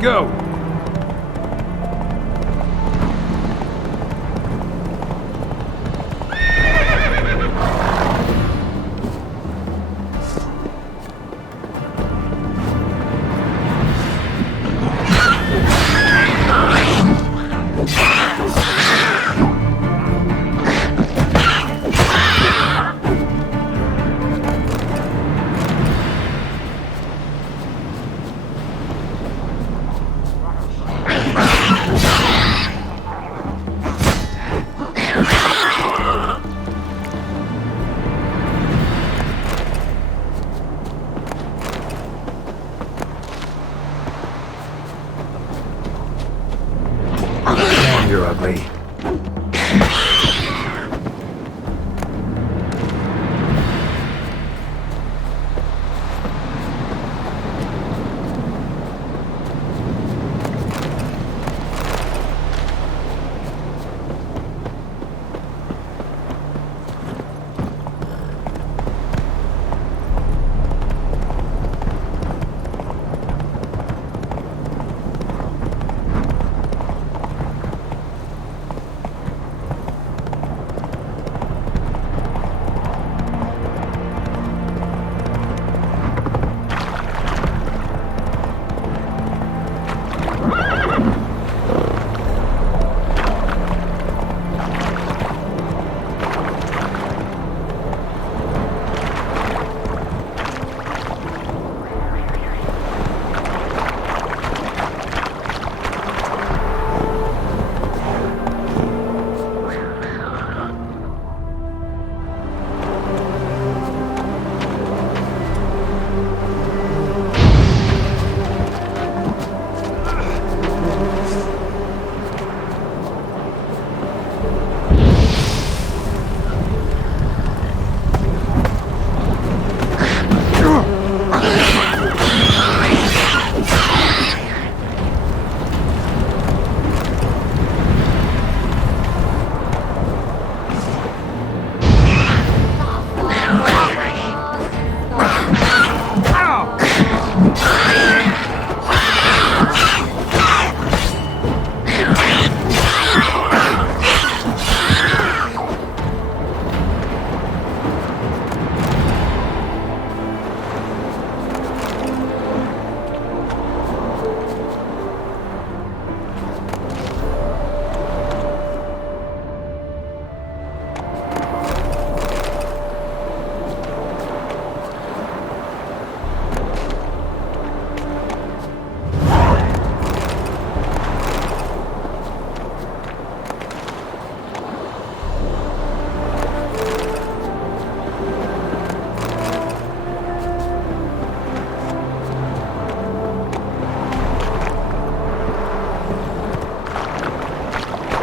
go! You're ugly.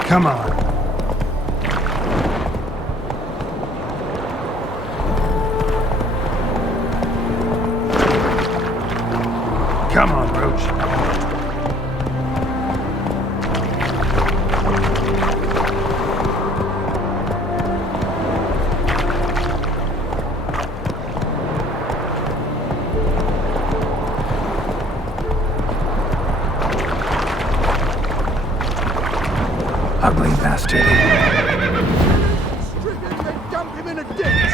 Come on. Come on, Roach. Ugly bastard. Strip him and dump him in a ditch!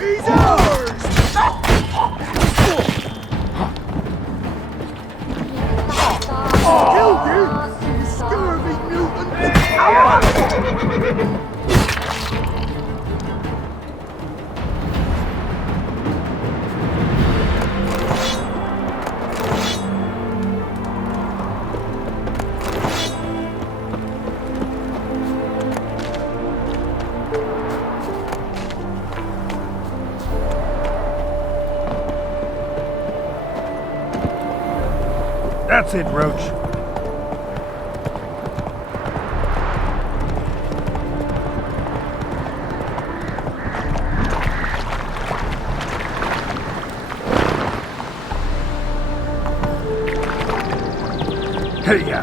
He's ours! Killed you, you scurvy mutant! That's it, Roach. Hey, ya.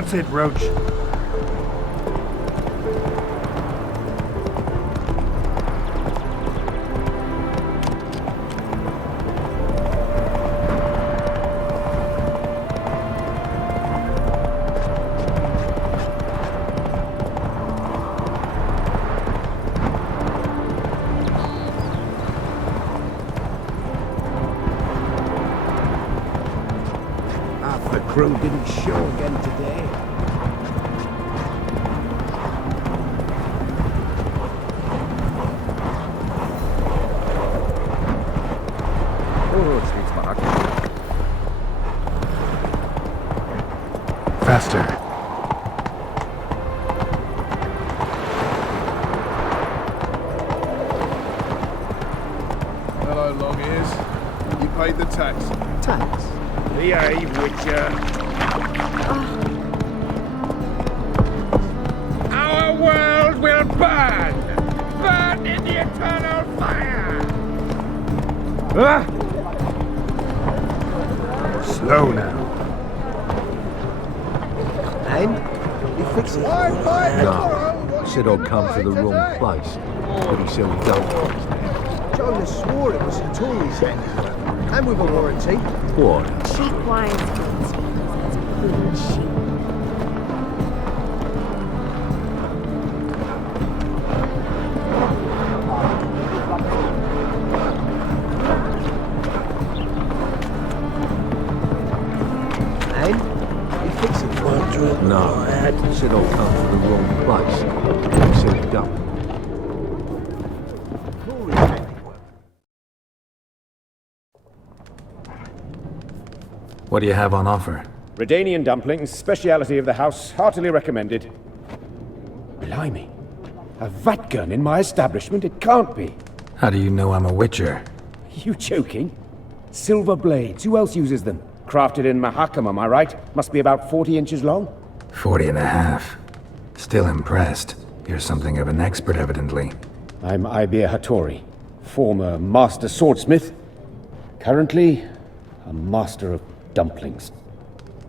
That's it, Roach. Half the crew didn't show again today. Oh, sweet Mark. Faster. Hello, long ears. You paid the tax. Tax. Behave, Witcher. Our world will burn! Burn in the eternal fire! Slow now. And? You fix it? No. Said I'd come to the wrong place. But he said we don't. Jonas swore it was Hattori's handiwork. And with a warranty. What? Cheap wines means it's clean sheep. And? You fix it? No. Said I'd come to the wrong place. But he said we don't. Hattori's handiwork. What do you have on offer? Redanian dumplings, speciality of the house, heartily recommended. Blimey. A vatgun in my establishment? It can't be. How do you know I'm a Witcher? You joking? Silver blades, who else uses them? Crafted in Mahakam, am I right? Must be about 40 inches long? 40 and a half. Still impressed. You're something of an expert, evidently. I'm Ibir Hattori, former master swordsmith. Currently, a master of dumplings.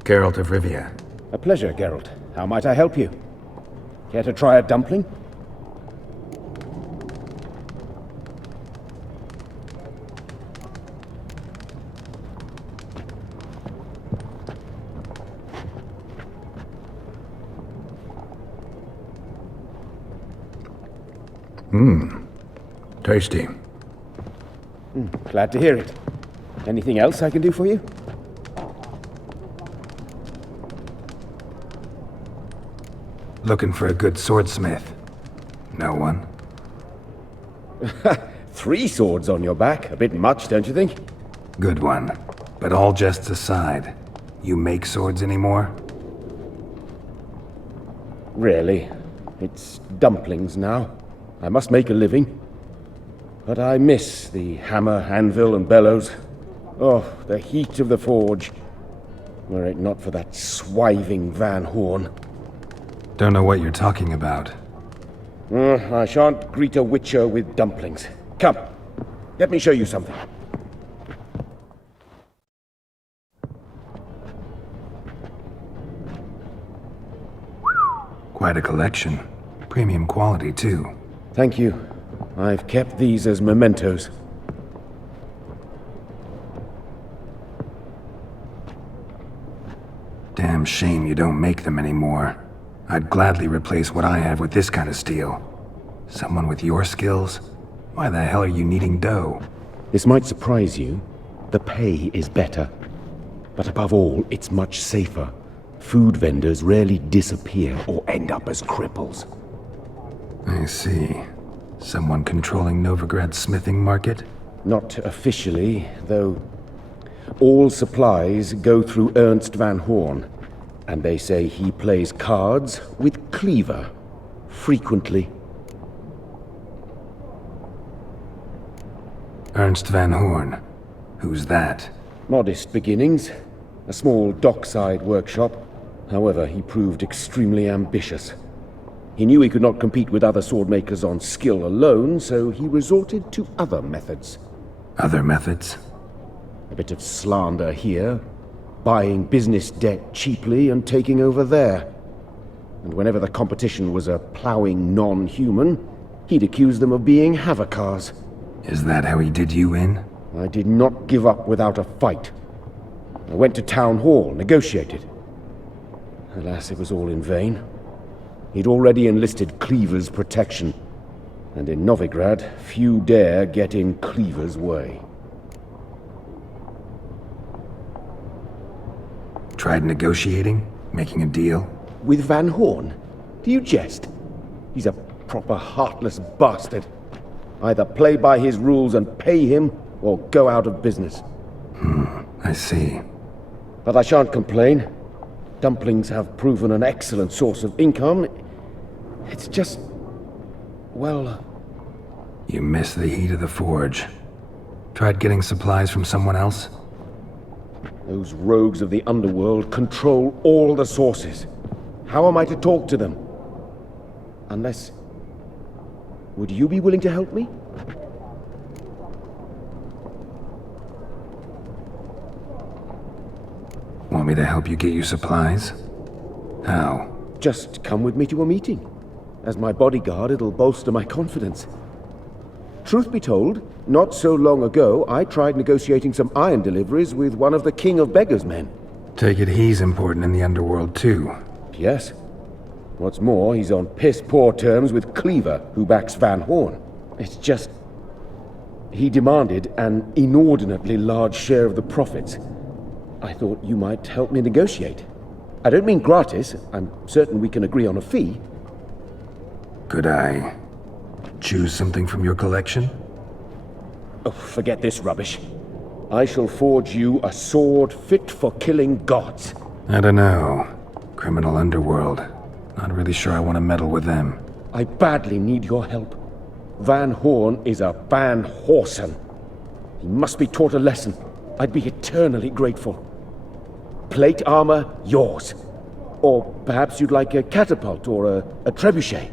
Geralt of Rivia. A pleasure, Geralt. How might I help you? Care to try a dumpling? Tasty. Glad to hear it. Anything else I can do for you? Looking for a good swordsmith. No one? 3 swords on your back. A bit much, don't you think? Good one. But all jests aside, you make swords anymore? Really? It's dumplings now. I must make a living. But I miss the hammer, anvil, and bellows. Oh, the heat of the forge. Were it not for that swiving Van Horn. Don't know what you're talking about. I shan't greet a witcher with dumplings. Come, let me show you something. Quite a collection. Premium quality, too. Thank you. I've kept these as mementos. Damn shame you don't make them anymore. I'd gladly replace what I have with this kind of steel. Someone with your skills? Why the hell are you needing dough? This might surprise you. The pay is better. But above all, it's much safer. Food vendors rarely disappear or end up as cripples. I see. Someone controlling Novigrad's smithing market? Not officially, though all supplies go through Ernst Van Horn, and they say he plays cards with Cleaver, frequently. Ernst Van Horn. Who's that? Modest beginnings, a small dockside workshop. However, he proved extremely ambitious. He knew he could not compete with other swordmakers on skill alone, so he resorted to other methods. Other methods? A bit of slander here, buying business debt cheaply and taking over there. And whenever the competition was a ploughing non-human, he'd accuse them of being Havocars. Is that how he did you in? I did not give up without a fight. I went to town hall, negotiated. Alas, it was all in vain. He'd already enlisted Cleaver's protection, and in Novigrad, few dare get in Cleaver's way. Tried negotiating? Making a deal? With Van Horn? Do you jest? He's a proper heartless bastard. Either play by his rules and pay him, or go out of business. I see. But I shan't complain. Dumplings have proven an excellent source of income. It's just... well... You miss the heat of the forge. Tried getting supplies from someone else? Those rogues of the underworld control all the sources. How am I to talk to them? Unless... would you be willing to help me? Want me to help you get you supplies? How? Just come with me to a meeting. As my bodyguard, it'll bolster my confidence. Truth be told, not so long ago, I tried negotiating some iron deliveries with one of the King of Beggars' men. Take it he's important in the underworld too. Yes. What's more, he's on piss-poor terms with Cleaver, who backs Van Horn. It's just... he demanded an inordinately large share of the profits. I thought you might help me negotiate. I don't mean gratis. I'm certain we can agree on a fee. Could I choose something from your collection? Oh, forget this rubbish. I shall forge you a sword fit for killing gods. I don't know. Criminal underworld. Not really sure I want to meddle with them. I badly need your help. Van Horn is a Van Horsen. He must be taught a lesson. I'd be eternally grateful. Plate armor, yours. Or perhaps you'd like a catapult or a trebuchet.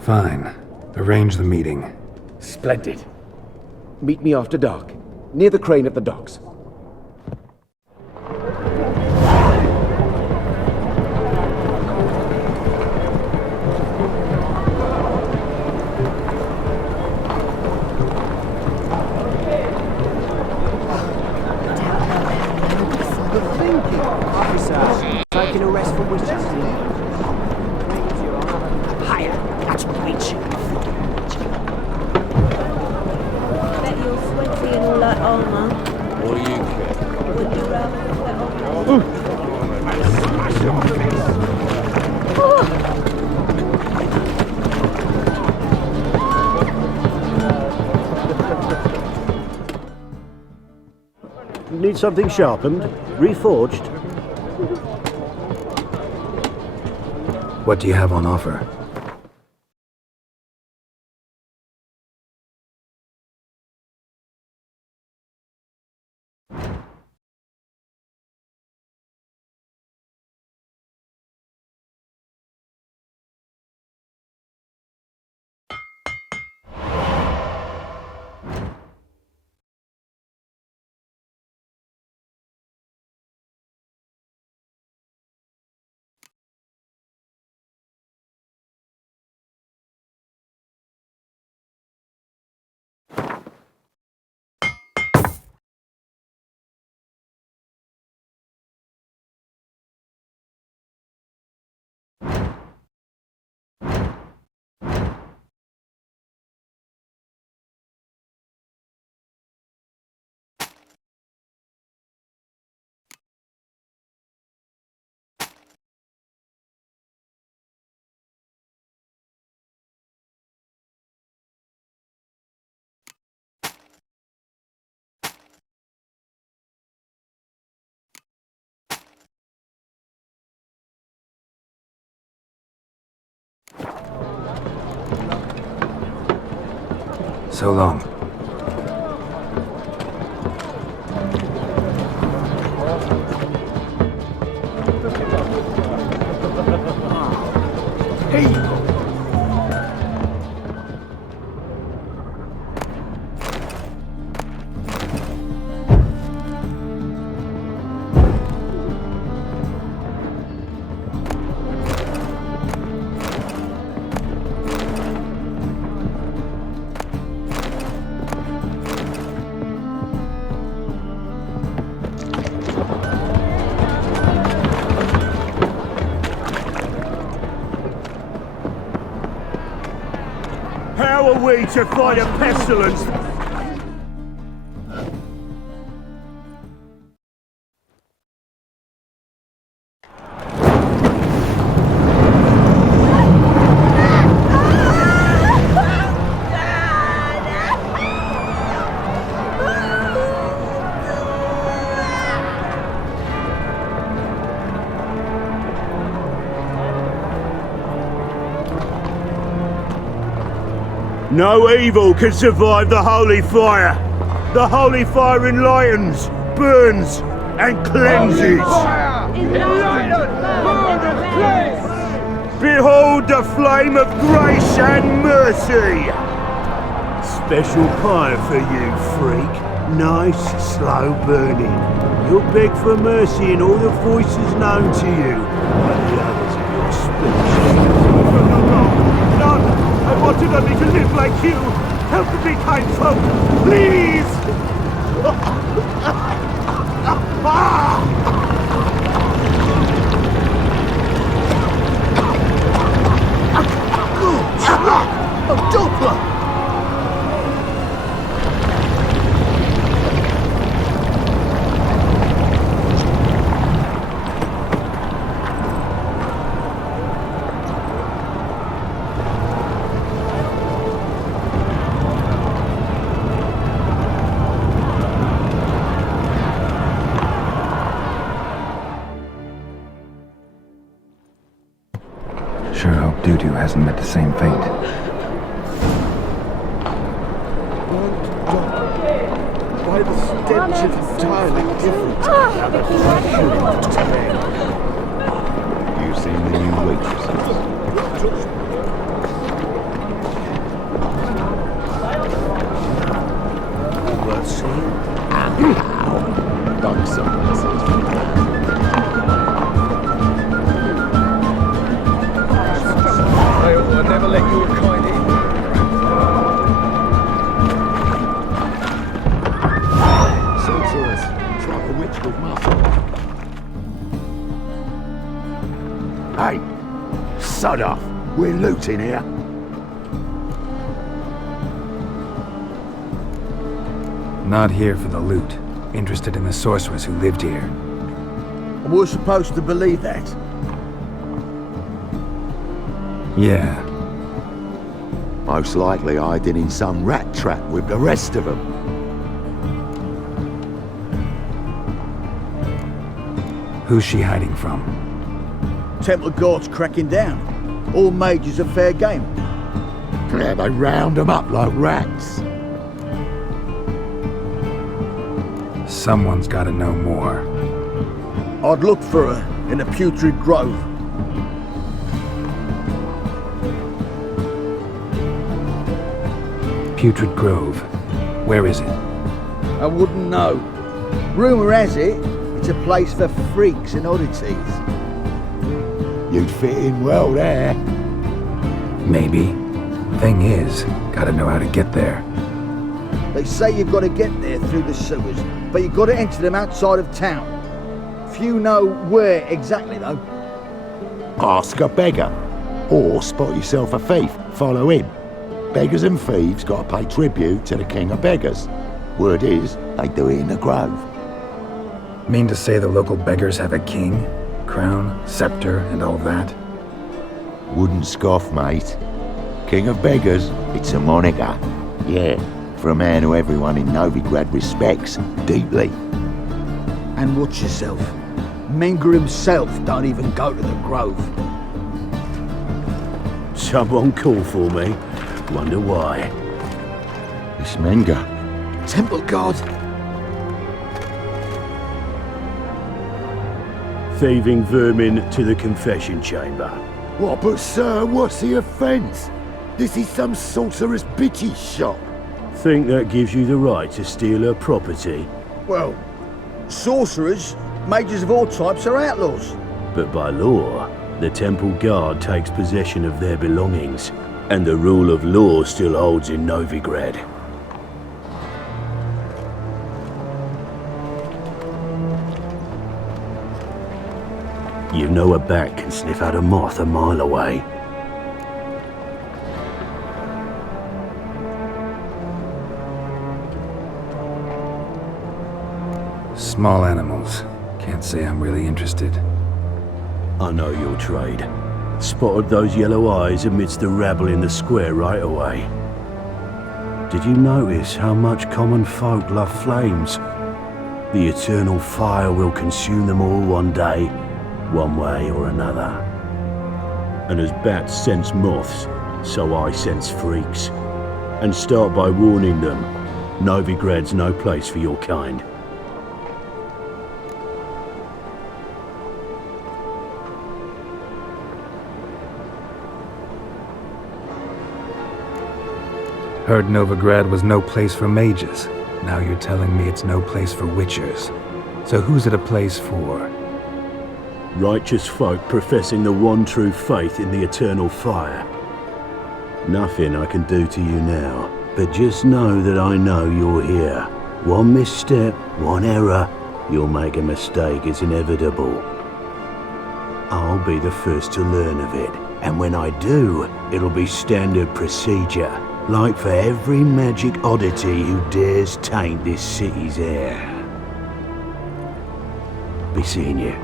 Fine. Arrange the meeting. Splendid. Meet me after dark, near the crane at the docks. Taking a rest from witches. Higher, that's reach. Bet you're sweaty and all that armor. What do you care? Would you rather sweat on Need something sharpened? Reforged? What do you have on offer? So long. me to fight a pestilence. No evil can survive the holy fire. The holy fire enlightens, burns, and cleanses. Behold the flame of grace and mercy. Special fire for you, freak. Nice, slow burning. You'll beg for mercy in all the voices known to you by the others of your species. None! I wanted only to live like you! Help me, kind folk! Please! Oh, Doppler! Sure hope Dudu hasn't met the same fate. Why the stench is entirely different? You've seen the new waitresses. Worth seeing? Done some. I never let you a kind in. Sorceress. It's like a witch with muscle. Hey! Sod off! We're looting here. Not here for the loot. Interested in the sorceress who lived here. And we're supposed to believe that. Yeah. Most likely hiding in some rat trap with the rest of them. Who's she hiding from? Temple Guards cracking down. All mages are fair game. Yeah, they round them up like rats. Someone's gotta know more. I'd look for her in the Putrid Grove. Putrid Grove. Where is it? I wouldn't know. Rumour has it, it's a place for freaks and oddities. You'd fit in well there. Maybe. Thing is, gotta know how to get there. They say you've got to get there through the sewers, but you've got to enter them outside of town. Few know where exactly, though. Ask a beggar. Or spot yourself a thief. Follow him. Beggars and thieves got to pay tribute to the king of beggars. Word is, they do it in the grove. Mean to say the local beggars have a king? Crown, scepter, and all that? Wouldn't scoff, mate. King of beggars, it's a moniker. Yeah, for a man who everyone in Novigrad respects deeply. And watch yourself. Menger himself don't even go to the grove. Someone call for me. Wonder why. It's Menger. Temple Guard. Thieving vermin to the confession chamber. What, but sir, what's the offence? This is some sorcerer's bitch's shop. Think that gives you the right to steal her property? Well, sorcerers, mages of all types are outlaws. But by law, the Temple Guard takes possession of their belongings, and the rule of law still holds in Novigrad. You know a bat can sniff out a moth a mile away. Small animals. Can't say I'm really interested. I know your trade. Spotted those yellow eyes amidst the rabble in the square right away. Did you notice how much common folk love flames? The eternal fire will consume them all one day, one way or another. And as bats sense moths, so I sense freaks. And start by warning them, Novigrad's no place for your kind. Heard Novigrad was no place for mages. Now you're telling me it's no place for witchers. So who's it a place for? Righteous folk professing the one true faith in the eternal fire. Nothing I can do to you now, but just know that I know you're here. One misstep, one error, you'll make a mistake, it's inevitable. I'll be the first to learn of it, and when I do, it'll be standard procedure, like for every magic oddity who dares taint this city's air. Be seeing you.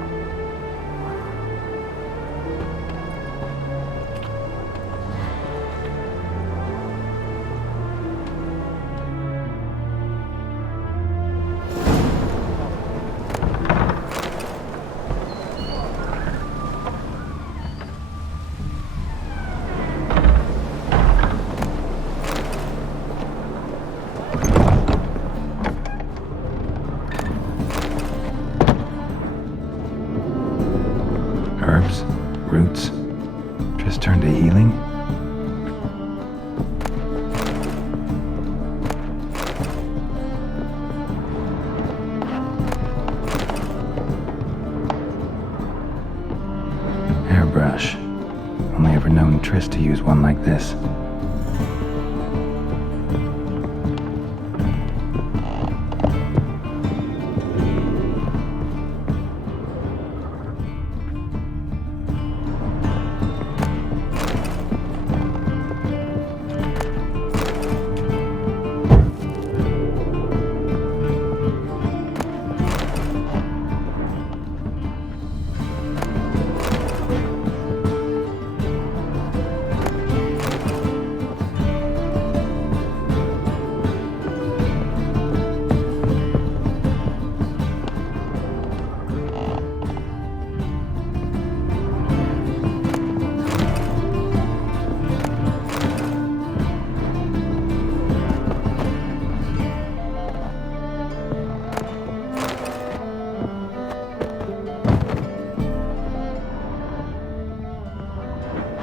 Herbs? Roots? Just turn to healing? Hairbrush. Only ever known Triss to use one like this.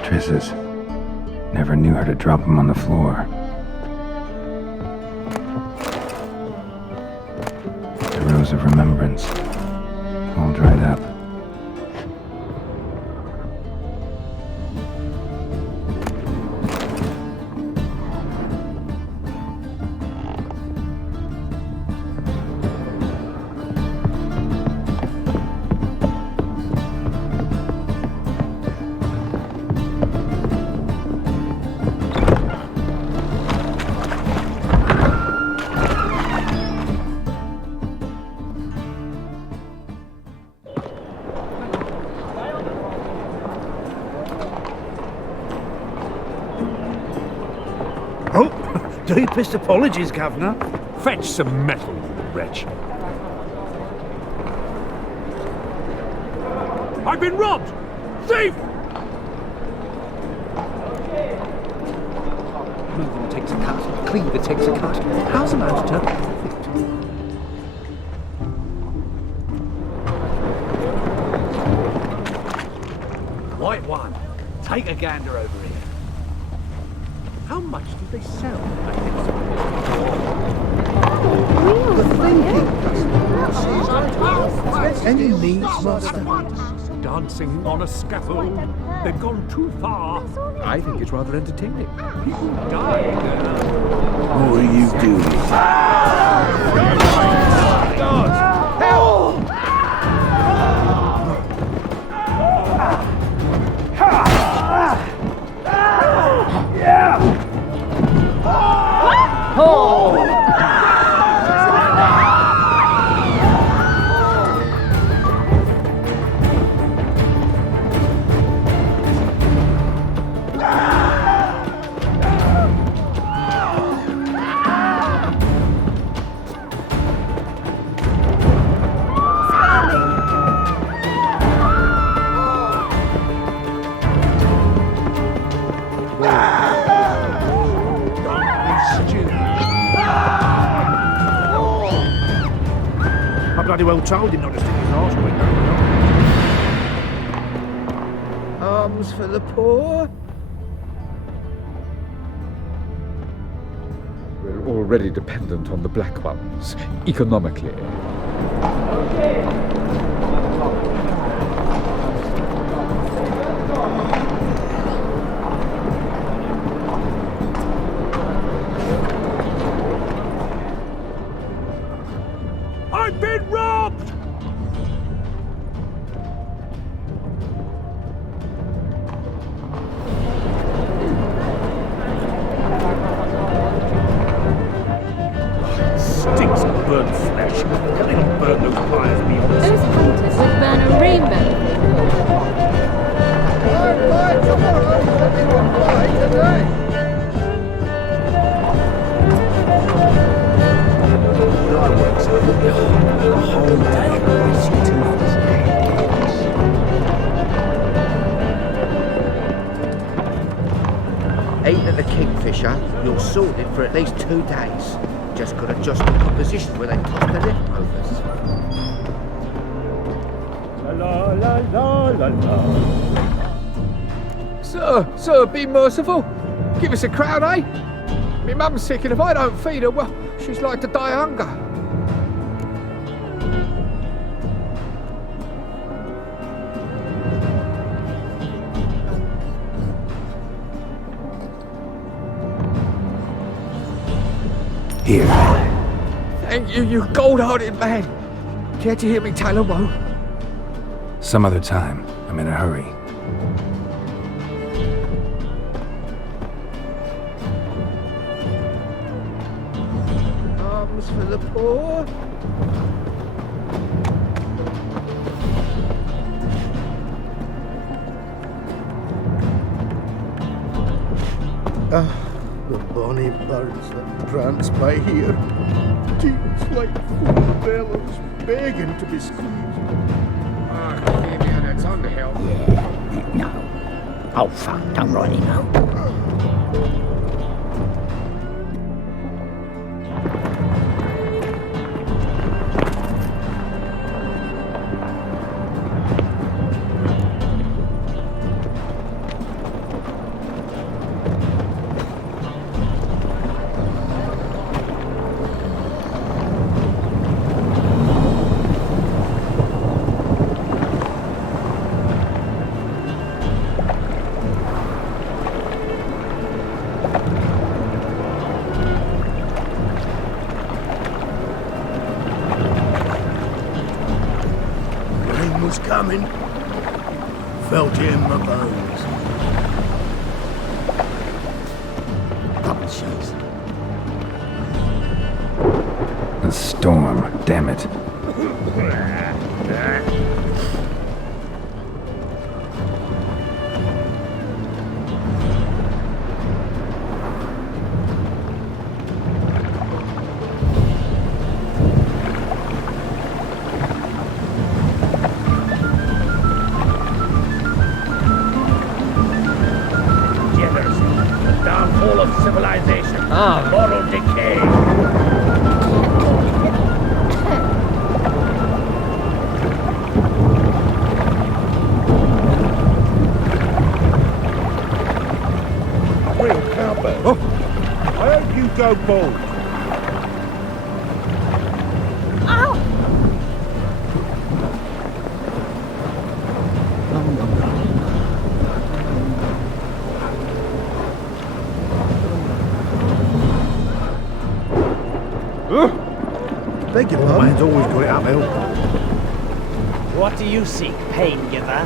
Triss's. Never knew her to drop them on the floor. The rose of remembrance. All dried up. Oh, deepest apologies, Governor. Fetch some metal, wretch. I've been robbed! Thief! Moving takes a cut, cleaver takes a cut. How's a man to turn perfect? White one, take a gander over here. How much do they sell? Any needs, Master? Dancing on a scaffold. They've gone too far. I think it's rather entertaining. People die there. What are you doing? Help! bloody well told him not to stick his arse quick. Alms for the poor? We're already dependent on the Black Ones, economically. I've been robbed! Stinks of burnt flesh. Can they not burn those fires beyond us? Those hunters would burn a rainbow. I work so the whole day racing toothless Eating at the Kingfisher, you're sorted for at least 2 days. Just got to adjust the composition where they toss the leftovers. La la la la la. Sir, be merciful. Give us a crown, eh? Me mum's sick, and if I don't feed her, well, she's like to die of hunger. Here. Thank you, you gold-hearted man. Care to hear me tell a woe? Some other time. I'm in a hurry. Alms for the poor? The bonny birds that prance by here. Teats like full bellows, begging to be squeezed. It's on the hill. Yeah, no. Oh, fuck, don't really know. Rain was coming. Felt it in my bones. Publishers. A storm, damn it. The downfall of civilization. Moral decay. Real cowbell. Oh, I heard you go bald. Beg your Old pardon? man's always got it uphill. What do you seek, pain giver?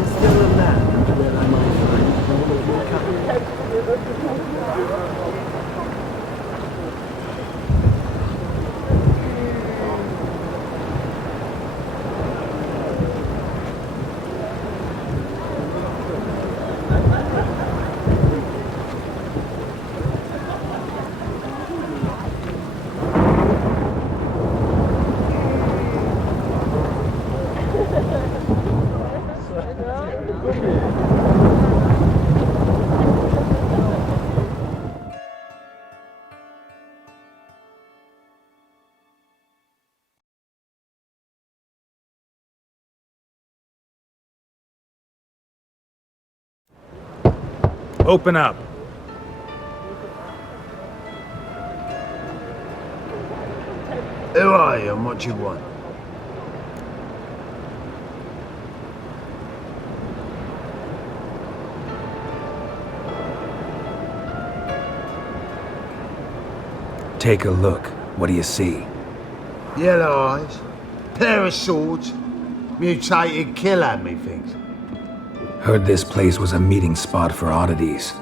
Is there a land where I might find more Open up. Who are you and what do you want? Take a look. What do you see? Yellow eyes, pair of swords, mutated killer, methinks. Heard this place was a meeting spot for oddities.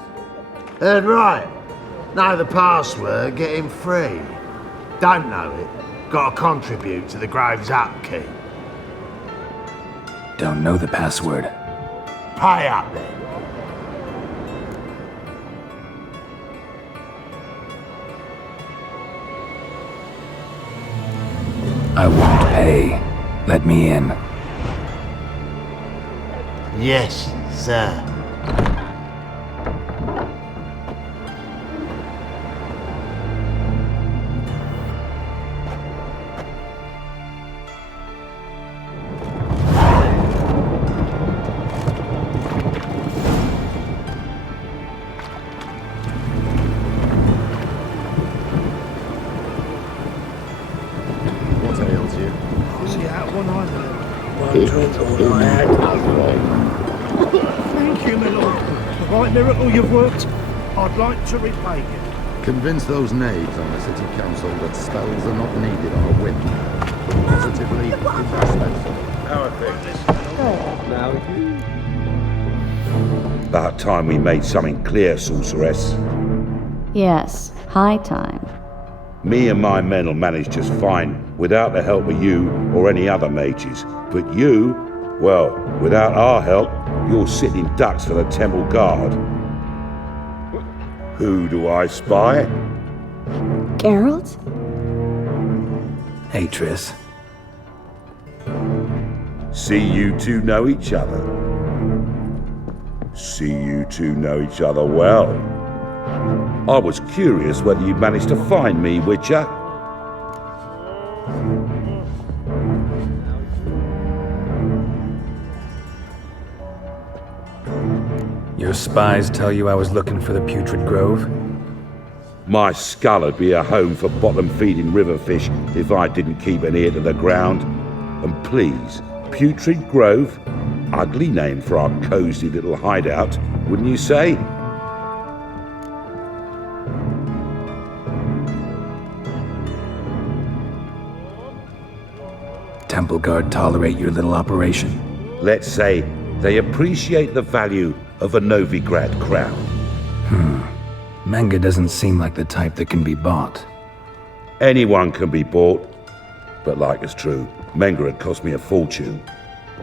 Heard right. Know the password, get him free. Don't know it, gotta contribute to the Grave's upkeep. Don't know the password. Pay up then. I won't pay. Let me in. Yes, sir. What ails you? Was he out one eye there? Thank you, my lord. The right miracle you've worked, I'd like to repay you. Convince those knaves on the city council that spells are not needed on a whim. Positively indispensable. How are things? Now About time we made something clear, sorceress. Yes, high time. Me and my men will manage just fine without the help of you or any other mages. But you, well, without our help, you're sitting ducks for the temple guard. Who do I spy? Geralt? Hey, Triss. See you two know each other. See you two know each other well. I was curious whether you managed to find me, Witcher. Your spies tell you I was looking for the Putrid Grove? My skull'd be a home for bottom-feeding river fish if I didn't keep an ear to the ground. And please, Putrid Grove? Ugly name for our cosy little hideout, wouldn't you say? Temple Guard tolerate your little operation? Let's say they appreciate the value of a Novigrad crown. Menga doesn't seem like the type that can be bought. Anyone can be bought, but like it's true, Menga had cost me a fortune.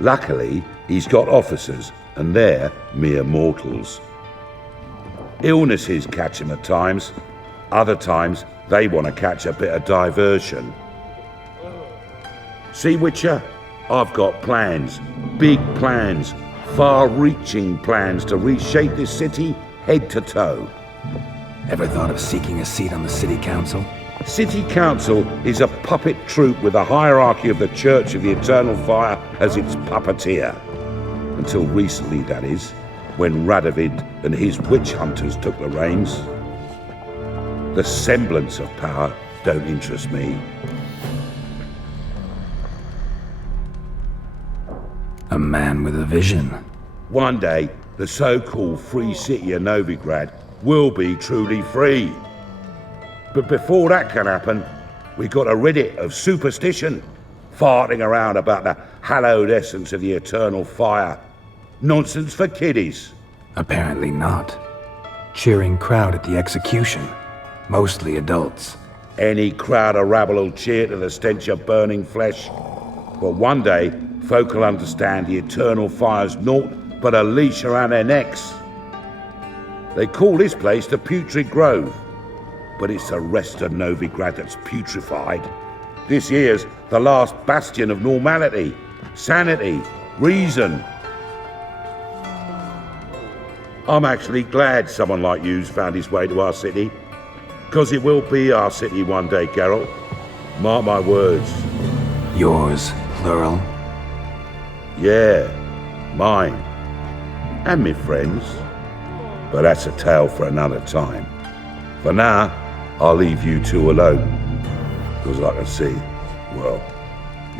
Luckily, he's got officers, and they're mere mortals. Illnesses catch him at times. Other times, they want to catch a bit of diversion. See, Witcher? I've got plans. Big plans. Far-reaching plans to reshape this city head to toe. Ever thought of seeking a seat on the city council? City Council is a puppet troupe with the hierarchy of the Church of the Eternal Fire as its puppeteer. Until recently, that is, when Radovid and his witch hunters took the reins. The semblance of power don't interest me. A man with a vision. One day, the so-called free city of Novigrad will be truly free. But before that can happen, we got to rid it of superstition, farting around about the hallowed essence of the eternal fire. Nonsense for kiddies. Apparently not. Cheering crowd at the execution. Mostly adults. Any crowd of rabble will cheer to the stench of burning flesh. But one day, folk will understand the eternal fire's naught but a leash around their necks. They call this place the Putrid Grove, but it's the rest of Novigrad that's putrefied. This here's the last bastion of normality, sanity, reason. I'm actually glad someone like you's found his way to our city, because it will be our city one day, Geralt. Mark my words. Yours, plural? Yeah, mine. And me friends. but that's a tale for another time. For now, I'll leave you two alone, because I can see, well,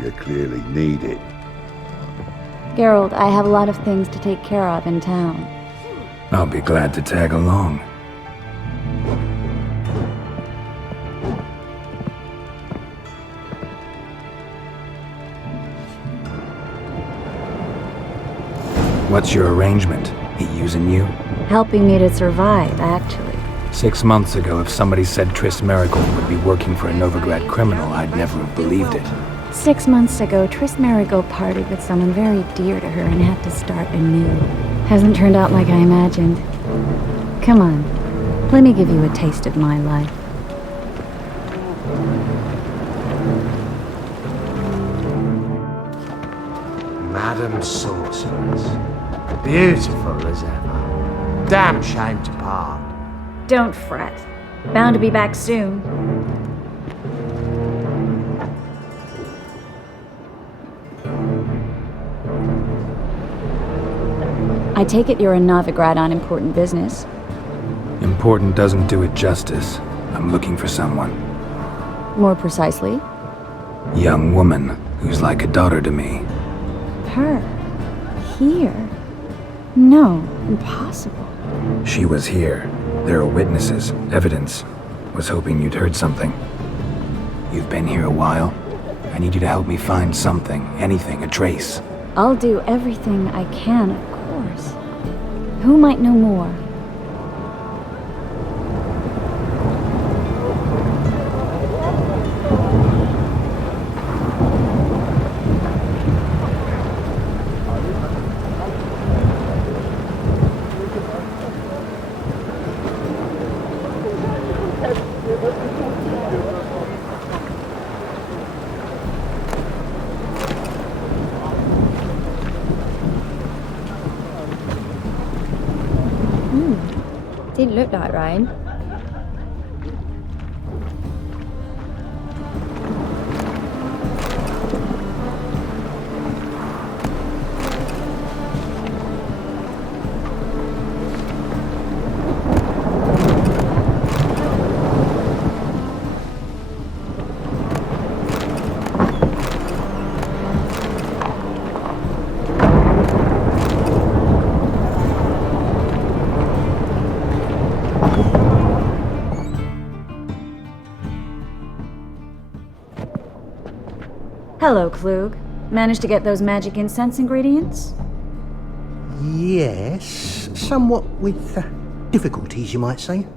you clearly need it. Geralt, I have a lot of things to take care of in town. I'll be glad to tag along. What's your arrangement? He using you? Helping me to survive, actually. 6 months ago, if somebody said Triss Merigold would be working for a Novigrad criminal, I'd never have believed it. 6 months ago, Triss Merigold partied with someone very dear to her and had to start anew. Hasn't turned out like I imagined. Come on, let me give you a taste of my life. Madam Sorceress. Beautiful as ever. Damn shame to part. Don't fret. Bound to be back soon. I take it you're in Novigrad on important business. Important doesn't do it justice. I'm looking for someone. More precisely? Young woman who's like a daughter to me. Her? Here? No, impossible. She was here. There are witnesses, evidence. Was hoping you'd heard something. You've been here a while. I need you to help me find something, anything, a trace. I'll do everything I can, of course. Who might know more? Didn't look like rain. Hello, Klug. Managed to get those magic incense ingredients? Yes, somewhat with difficulties, you might say.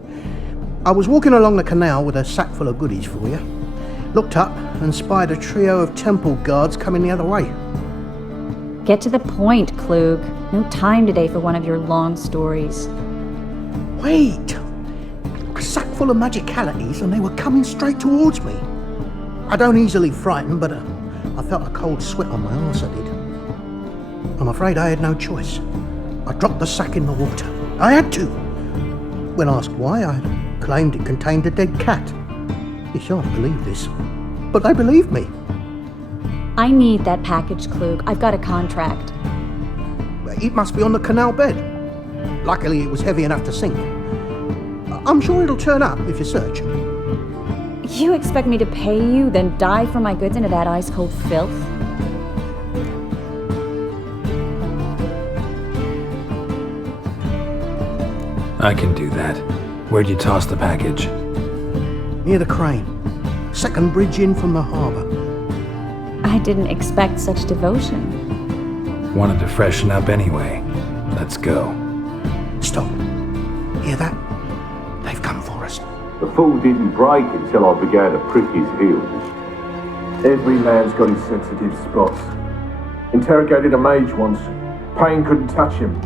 I was walking along the canal with a sack full of goodies for you. Looked up and spied a trio of temple guards coming the other way. Get to the point, Klug. No time today for one of your long stories. Wait! A sack full of magicalities and they were coming straight towards me. I don't easily frighten, but I felt a cold sweat on my arse, I did. I'm afraid I had no choice. I dropped the sack in the water. I had to. When asked why, I claimed it contained a dead cat. You shan't believe this, but they believed me. I need that package, Klug. I've got a contract. It must be on the canal bed. Luckily, it was heavy enough to sink. I'm sure it'll turn up if you search. You expect me to pay you, then dive for my goods into that ice-cold filth? I can do that. Where'd you toss the package? Near the crane. Second bridge in from the harbour. I didn't expect such devotion. Wanted to freshen up anyway. Let's go. Stop. Hear that? They've come for us. The fall didn't break until I began to prick his heels. Every man's got his sensitive spots. Interrogated a mage once. Pain couldn't touch him.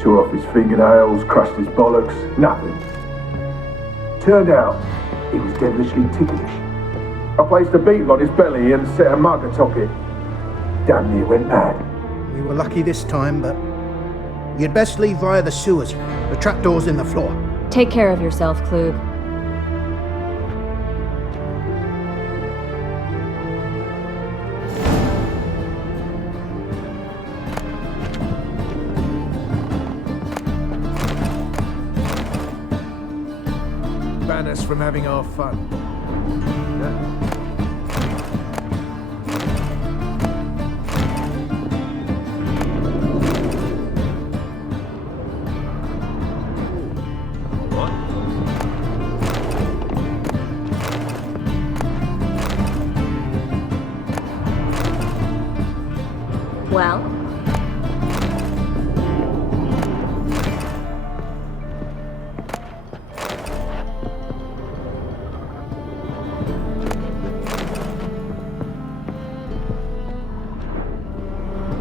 Tore off his fingernails, crushed his bollocks, nothing. Turned out, he was devilishly ticklish. I placed a beetle on his belly and set a mug atop it. Damn near went mad. We were lucky this time, but you'd best leave via the sewers. The trapdoor's in the floor. Take care of yourself, Klug. ban us from having our fun. Well?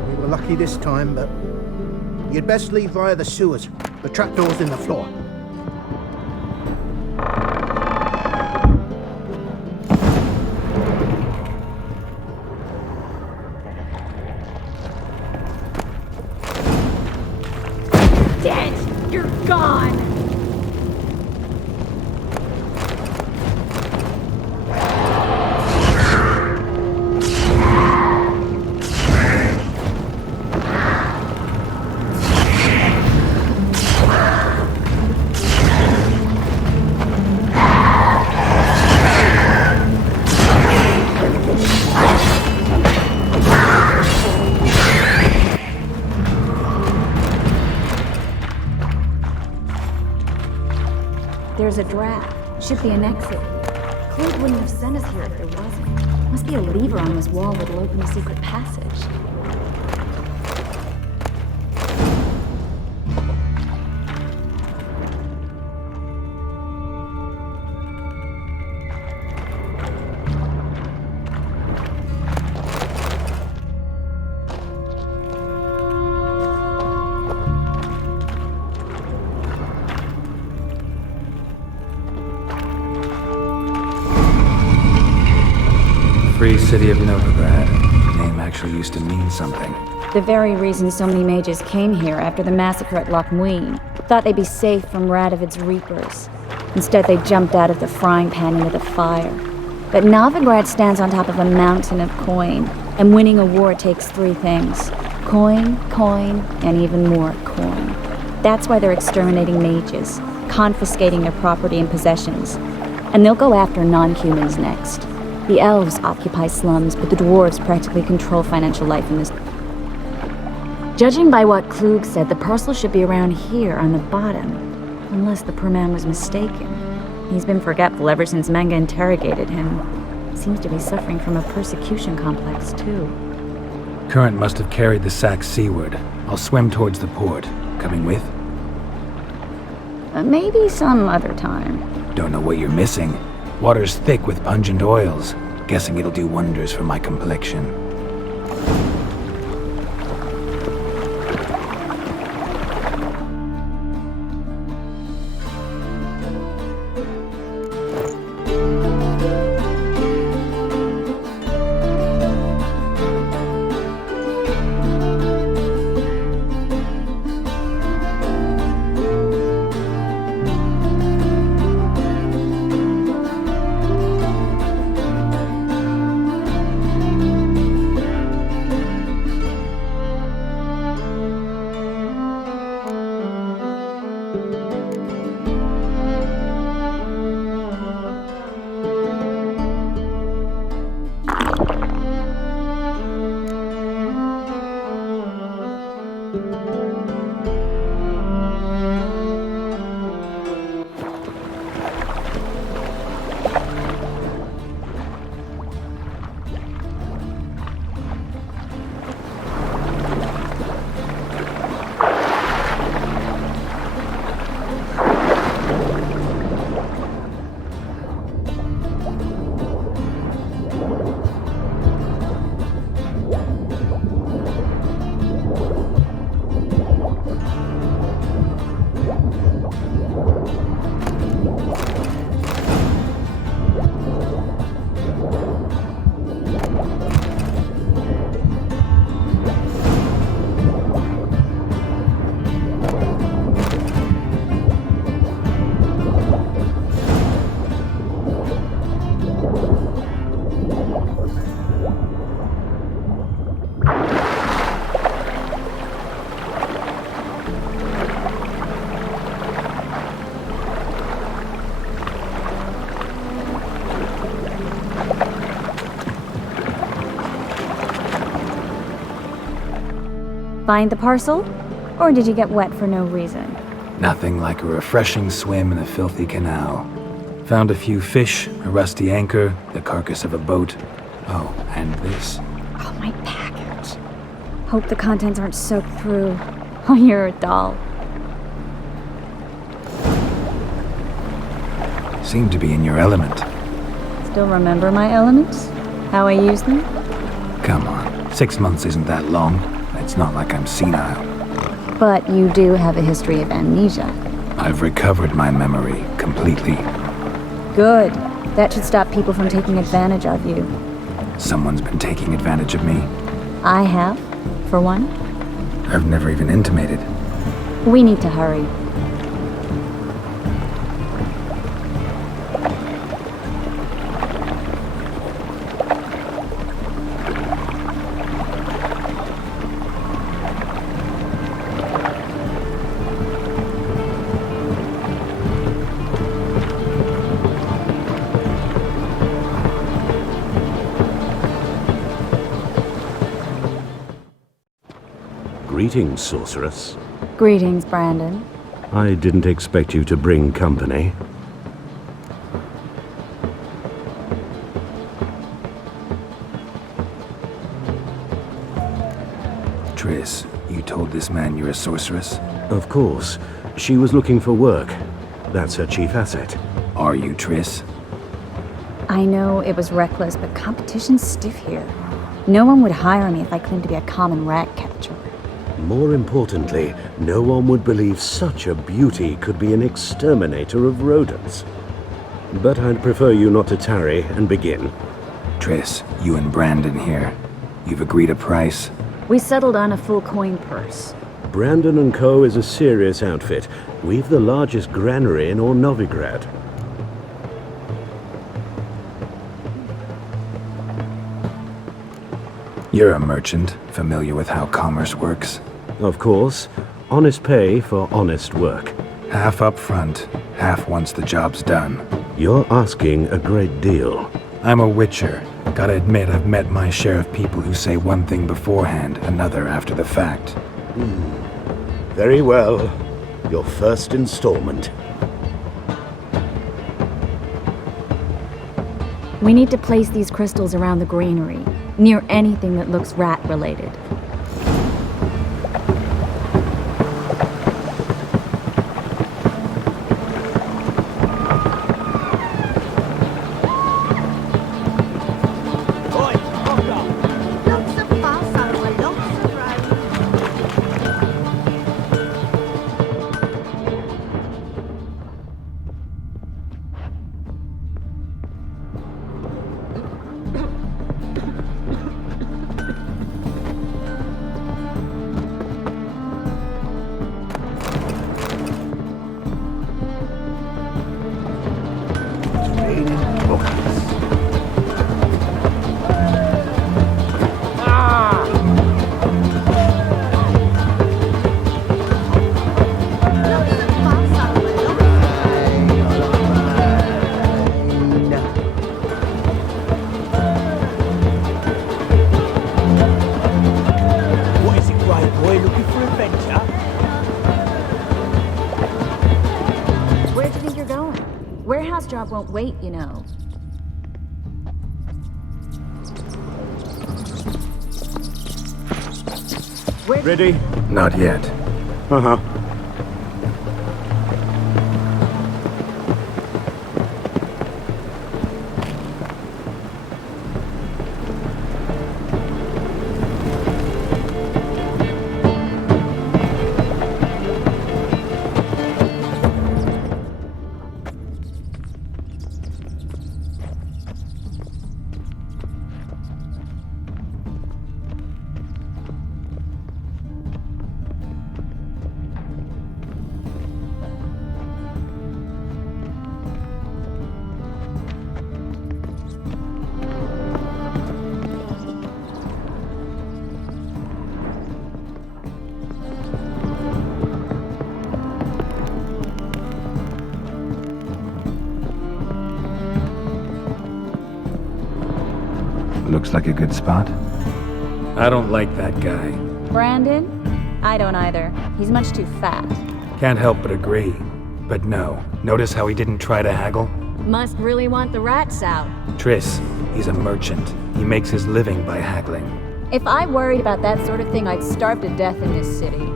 We were lucky this time, but you'd best leave via the sewers. The trapdoor's in the floor. Dead! You're gone! There's a draft. Should be an exit. Clint wouldn't have sent us here if there wasn't. Must be a lever on this wall that'll open a secret passage. Free City of Novigrad. The name actually used to mean something. The very reason so many mages came here after the massacre at Loch Muin. Thought they'd be safe from Radovid's reapers. Instead, they jumped out of the frying pan into the fire. But Novigrad stands on top of a mountain of coin, and winning a war takes three things. Coin, and even more coin. That's why they're exterminating mages, confiscating their property and possessions. And they'll go after non-humans next. The elves occupy slums, but the dwarves practically control financial life in this. Judging by what Klug said, the parcel should be around here on the bottom. Unless the poor man was mistaken. He's been forgetful ever since Manga interrogated him. Seems to be suffering from a persecution complex, too. Current must have carried the sack seaward. I'll swim towards the port. Coming with? Maybe some other time. Don't know what you're missing. Water's thick with pungent oils. Guessing it'll do wonders for my complexion. Find the parcel? Or did you get wet for no reason? Nothing like a refreshing swim in a filthy canal. Found a few fish, a rusty anchor, the carcass of a boat. Oh, and this. Oh, my package. Hope the contents aren't soaked through. Oh, you're a doll. Seem to be in your element. Still remember my elements? How I use them? Come on, 6 months isn't that long. It's not like I'm senile. But you do have a history of amnesia. I've recovered my memory completely. Good. That should stop people from taking advantage of you. Someone's been taking advantage of me. I have, for one. I've never even intimated. We need to hurry. Greetings, sorceress. Greetings, Brandon. I didn't expect you to bring company. Triss, you told this man you're a sorceress? Of course. She was looking for work. That's her chief asset. Are you, Triss? I know it was reckless, but competition's stiff here. No one would hire me if I claimed to be a common rat catcher. More importantly, no one would believe such a beauty could be an exterminator of rodents. But I'd prefer you not to tarry and begin. Triss, you and Brandon here. You've agreed a price? We settled on a full coin purse. Brandon & Co. is a serious outfit. We've the largest granary in all Novigrad. You're a merchant, familiar with how commerce works? Of course. Honest pay for honest work. Half up front, half once the job's done. You're asking a great deal. I'm a witcher. Gotta admit, I've met my share of people who say one thing beforehand, another after the fact. Very well. Your first installment. We need to place these crystals around the granary, near anything that looks rat-related. Job won't wait, you know. Ready? Not yet. Uh-huh. Looks like a good spot. I don't like that guy. Brandon, I don't either. He's much too fat. Can't help but agree. But no, notice how he didn't try to haggle? Must really want the rats out. Triss, he's a merchant. He makes his living by haggling. If I worried about that sort of thing, I'd starve to death in this city.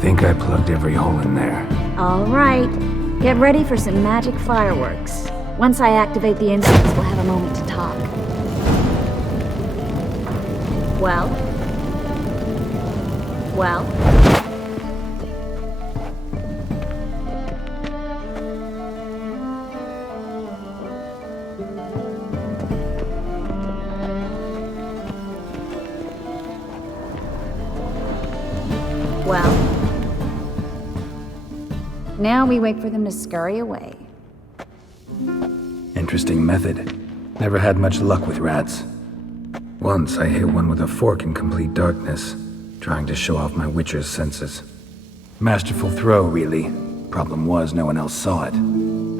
Think I plugged every hole in there. All right. Get ready for some magic fireworks. Once I activate the incense, we'll have a moment to talk. Well? Well? Well? Now we wait for them to scurry away. Interesting method. Never had much luck with rats. Once I hit one with a fork in complete darkness, trying to show off my witcher's senses. Masterful throw, really. Problem was, no one else saw it.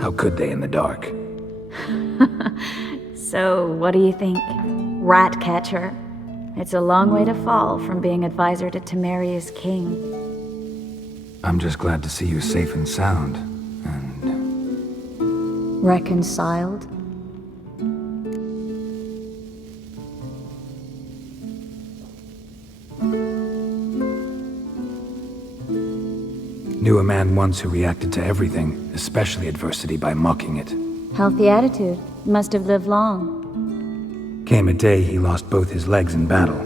How could they in the dark? So, what do you think? Rat catcher? It's a long way to fall from being advisor to Temeria's king. I'm just glad to see you safe and sound, and... Reconciled? Knew a man once who reacted to everything, especially adversity, by mocking it. Healthy attitude. Must have lived long. Came a day he lost both his legs in battle.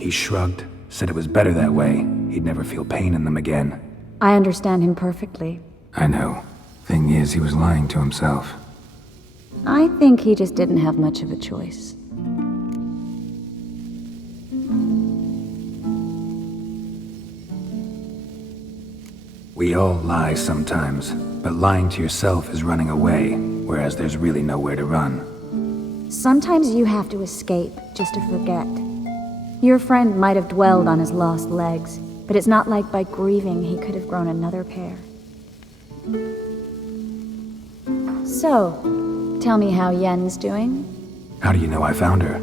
He shrugged, said it was better that way. He'd never feel pain in them again. I understand him perfectly. I know. Thing is, he was lying to himself. I think he just didn't have much of a choice. We all lie sometimes, but lying to yourself is running away, whereas there's really nowhere to run. Sometimes you have to escape just to forget. Your friend might have dwelled on his lost legs, but it's not like by grieving he could have grown another pair. So, tell me how Yen's doing? How do you know I found her?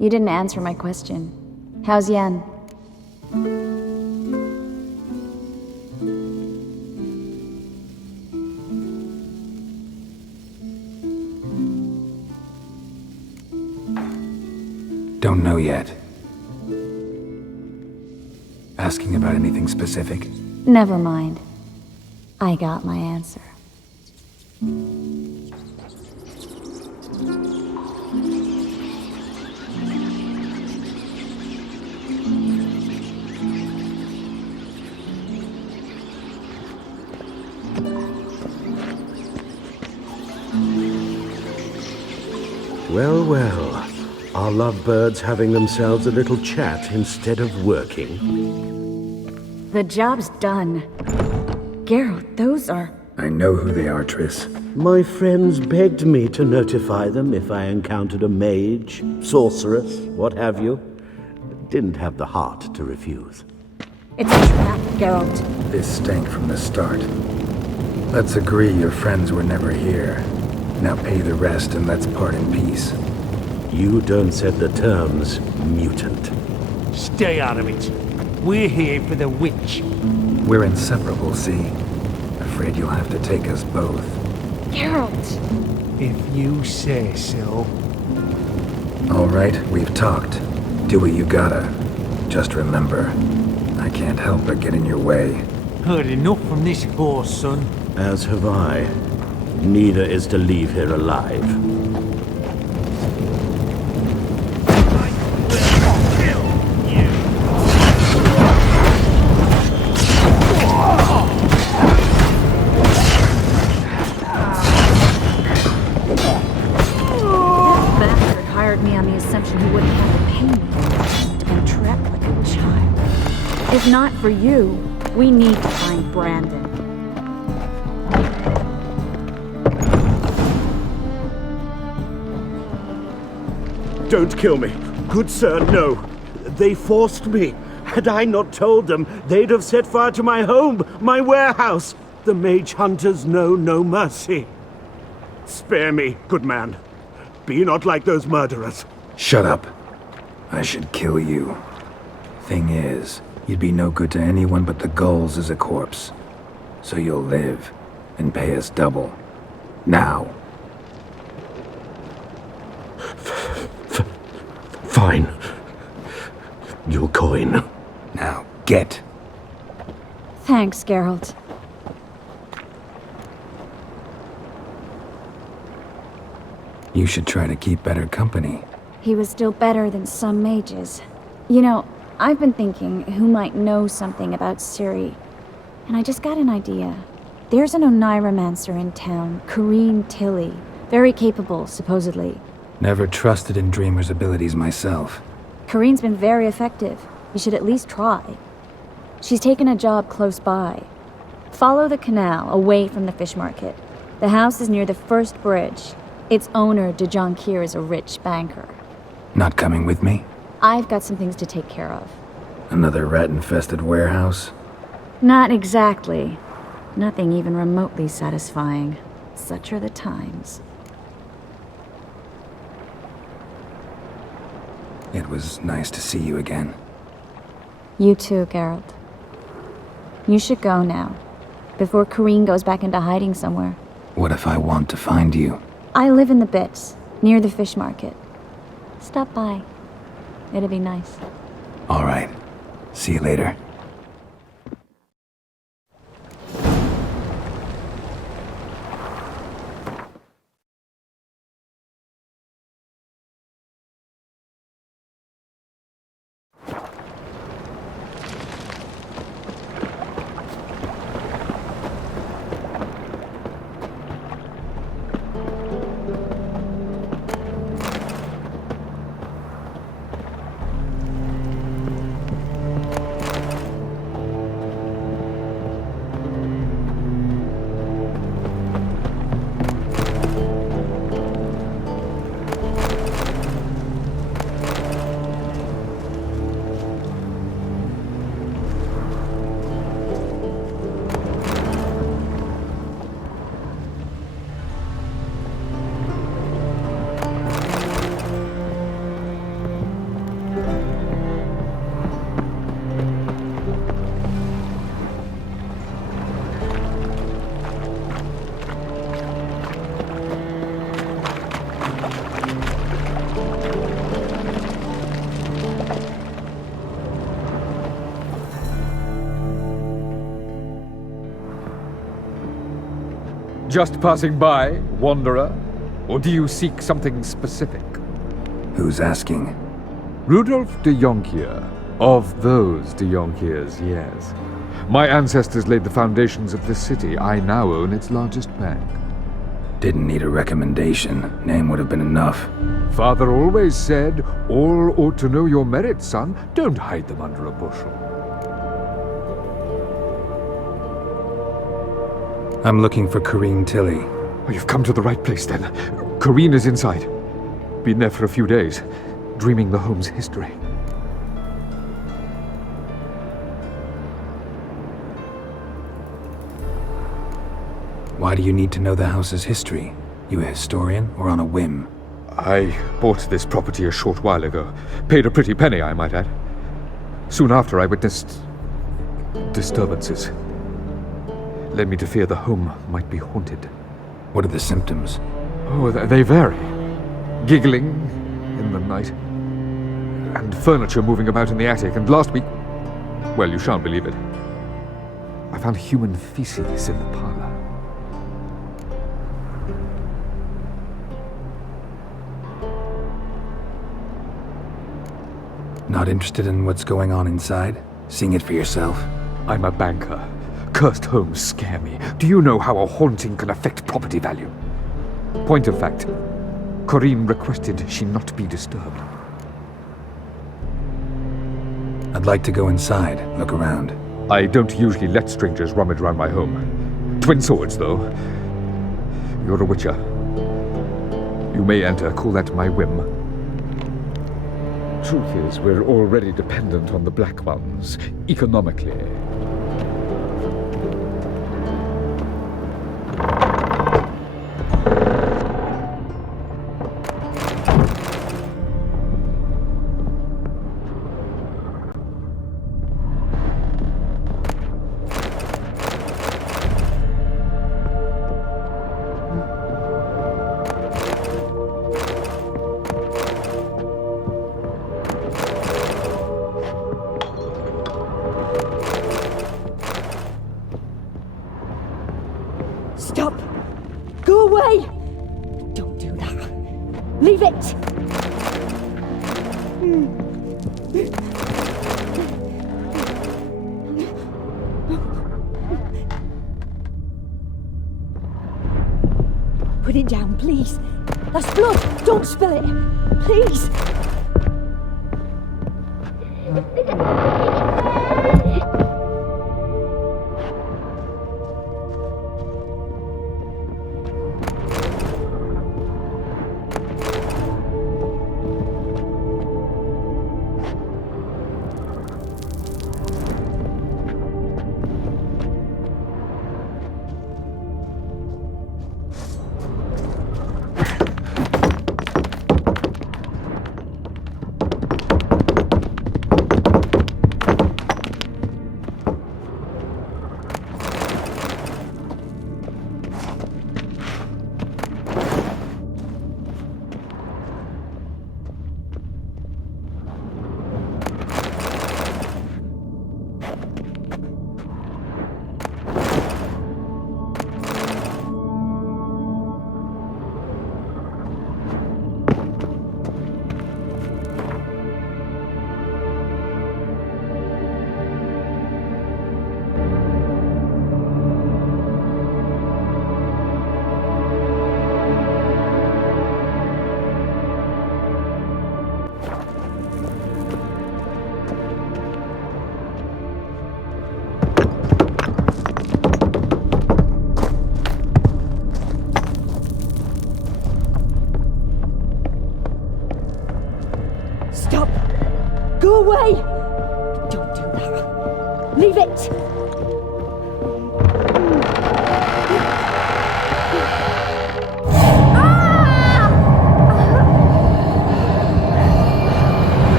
You didn't answer my question. How's Yen? Don't know yet. Asking about anything specific? Never mind. I got my answer. Well, well. Are lovebirds having themselves a little chat instead of working? The job's done. Geralt, those are... I know who they are, Triss. My friends begged me to notify them if I encountered a mage, sorceress, what have you. Didn't have the heart to refuse. It's a trap, Geralt. This stank from the start. Let's agree your friends were never here. Now pay the rest and let's part in peace. You don't set the terms, mutant. Stay out of it. We're here for the witch. We're inseparable, see? Afraid you'll have to take us both. Geralt! If you say so. All right, we've talked. Do what you gotta. Just remember, I can't help but get in your way. Heard enough from this horse, son. As have I. Neither is to leave here alive. If not for you, we need to find Brandon. Don't kill me. Good sir, no. They forced me. Had I not told them, they'd have set fire to my home, my warehouse. The mage hunters know no mercy. Spare me, good man. Be not like those murderers. Shut up. I should kill you. Thing is, you'd be no good to anyone but the gulls as a corpse. So you'll live and pay us double. Now. Fine. Your coin. Now, get. Thanks, Geralt. You should try to keep better company. He was still better than some mages. You know, I've been thinking who might know something about Ciri. And I just got an idea. There's an Oneiromancer in town, Corrine Tilly. Very capable, supposedly. Never trusted in Dreamer's abilities myself. Corrine's been very effective. We should at least try. She's taken a job close by. Follow the canal, away from the fish market. The house is near the first bridge. Its owner, De Jonkir, is a rich banker. Not coming with me? I've got some things to take care of. Another rat-infested warehouse? Not exactly. Nothing even remotely satisfying. Such are the times. It was nice to see you again. You too, Geralt. You should go now, before Corrine goes back into hiding somewhere. What if I want to find you? I live in the Bits, near the fish market. Stop by. It'll be nice. All right. See you later. Just passing by, wanderer? Or do you seek something specific? Who's asking? Rudolf de Jonkir. Of those de Jonkirs, yes. My ancestors laid the foundations of this city. I now own its largest bank. Didn't need a recommendation. Name would have been enough. Father always said, all ought to know your merits, son. Don't hide them under a bushel. I'm looking for Corrine Tilly. Oh, you've come to the right place, then. Corrine is inside. Been there for a few days, dreaming the home's history. Why do you need to know the house's history? You a historian, or on a whim? I bought this property a short while ago. Paid a pretty penny, I might add. Soon after, I witnessed disturbances. Led me to fear the home might be haunted. What are the symptoms? Oh, they vary. Giggling in the night, and furniture moving about in the attic, and last week, well, you shan't believe it, I found human feces in the parlor. Not interested in what's going on inside? Seeing it for yourself? I'm a banker. Cursed homes scare me. Do you know how a haunting can affect property value? Point of fact, Corrine requested she not be disturbed. I'd like to go inside, look around. I don't usually let strangers rummage around my home. Twin swords, though. You're a witcher. You may enter, call that my whim. truth is, we're already dependent on the Black Ones, economically. Stop! Go away! Don't do that. Leave it! Put it down, please. That's blood! Don't spill it! Please! Stop! Go away! Don't do that. Leave it!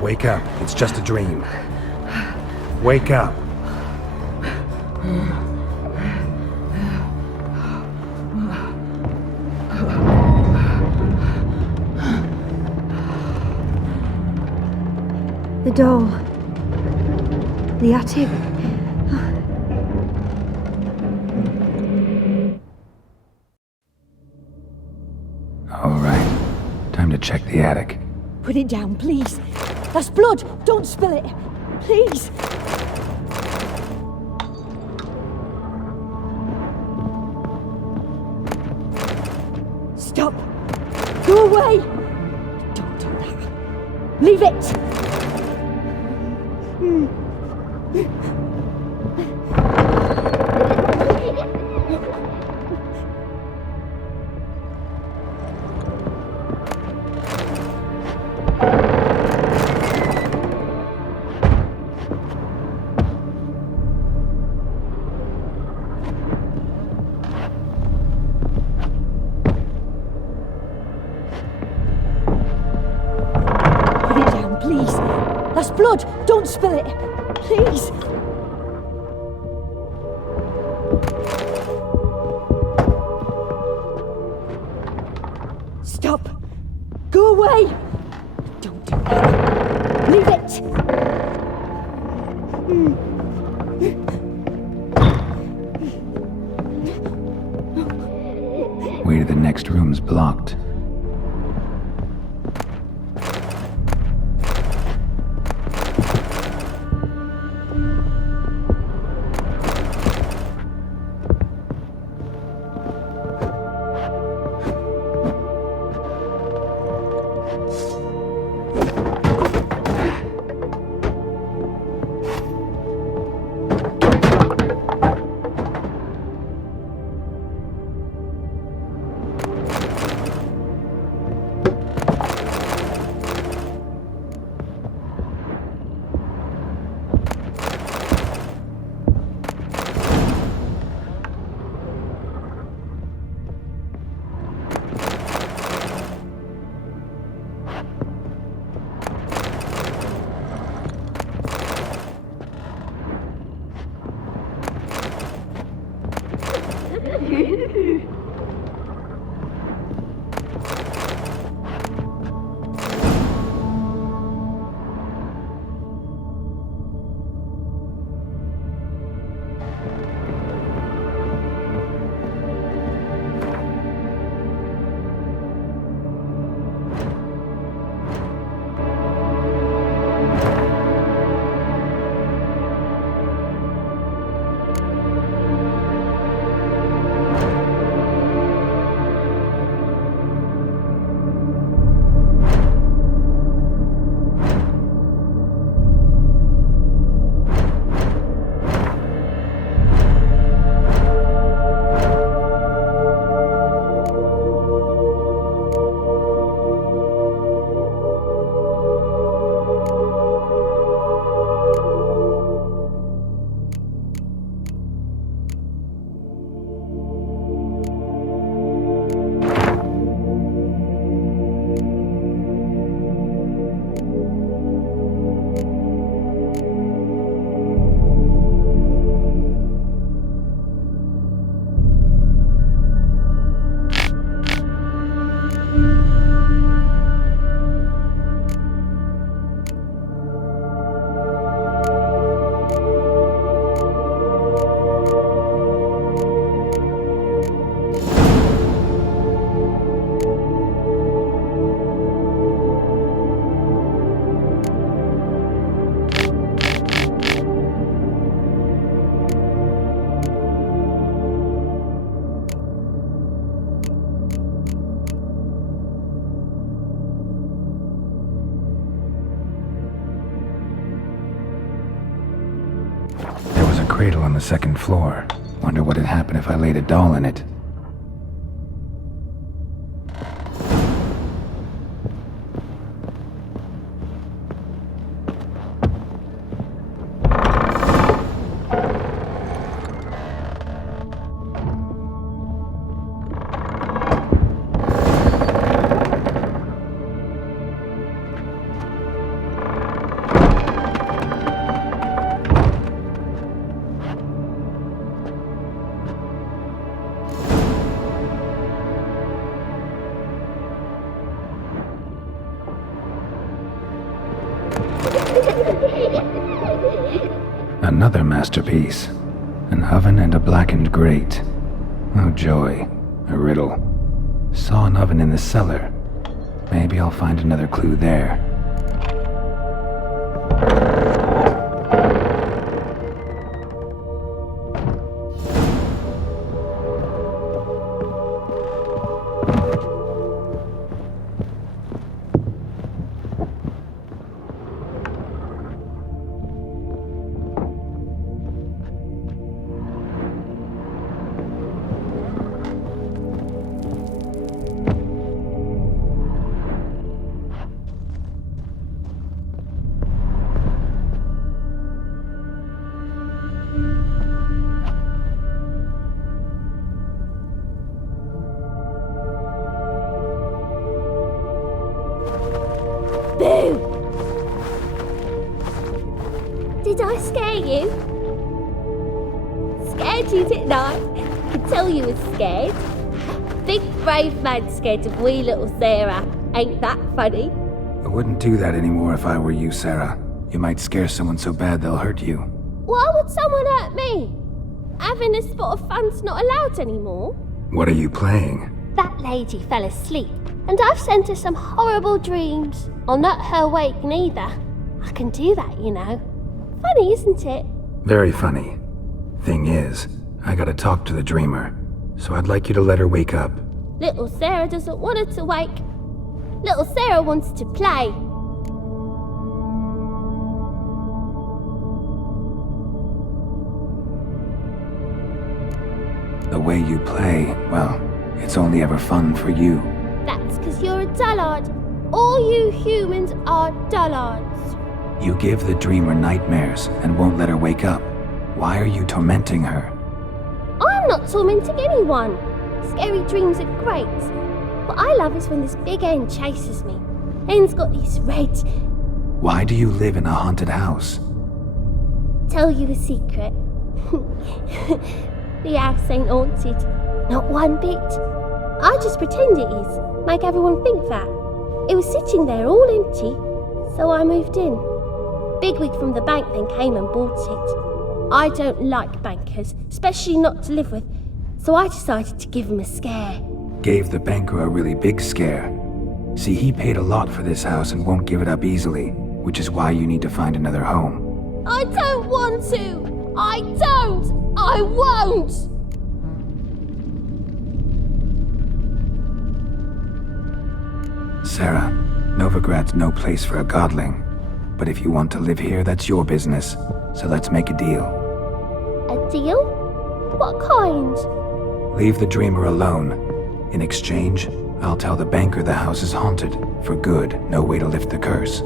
Wake up. It's just a dream. Wake up. The doll. The attic. All right. Time to check the attic. Put it down, please. That's blood! Don't spill it! Please! Stop! Go away! Don't do that. Leave it! Please. That's blood. Don't spill it. Please. Stop. Go away. Don't do that. Leave it. Way to the next room's blocked. cradle on the second floor. Wonder what'd happen if I laid a doll in it. Another masterpiece. An oven and a blackened grate. Oh joy. A riddle. Saw an oven in the cellar. Maybe I'll find another clue there. Boo! Did I scare you? Scared you, didn't I? I could tell you was scared. Big brave man scared of wee little Sarah. Ain't that funny? I wouldn't do that anymore if I were you, Sarah. You might scare someone so bad they'll hurt you. Why would someone hurt me? Having a spot of fun's not allowed anymore. What are you playing? That lady fell asleep, and I've sent her some horrible dreams. I'll not her wake neither. I can do that, you know. Funny, isn't it? Very funny. Thing is, I gotta talk to the dreamer, so I'd like you to let her wake up. Little Sarah doesn't want her to wake. Little Sarah wants to play. The way you play, well, it's only ever fun for you. That's because you're a dullard. All you humans are dullards. You give the dreamer nightmares and won't let her wake up. Why are you tormenting her? I'm not tormenting anyone. Scary dreams are great. What I love is when this big hen chases me. Hen's got these red... Why do you live in a haunted house? Tell you a secret. The house ain't haunted. Not one bit. I just pretend it is. Make everyone think that. It was sitting there all empty, so I moved in. Bigwig from the bank then came and bought it. I don't like bankers, especially not to live with, so I decided to give him a scare. Gave the banker a really big scare. See, he paid a lot for this house and won't give it up easily, which is why you need to find another home. I don't want to! I don't! I won't! Sarah, Novigrad's no place for a godling. But if you want to live here, that's your business. So let's make a deal. A deal? What kind? Leave the dreamer alone. In exchange, I'll tell the banker the house is haunted. For good, no way to lift the curse.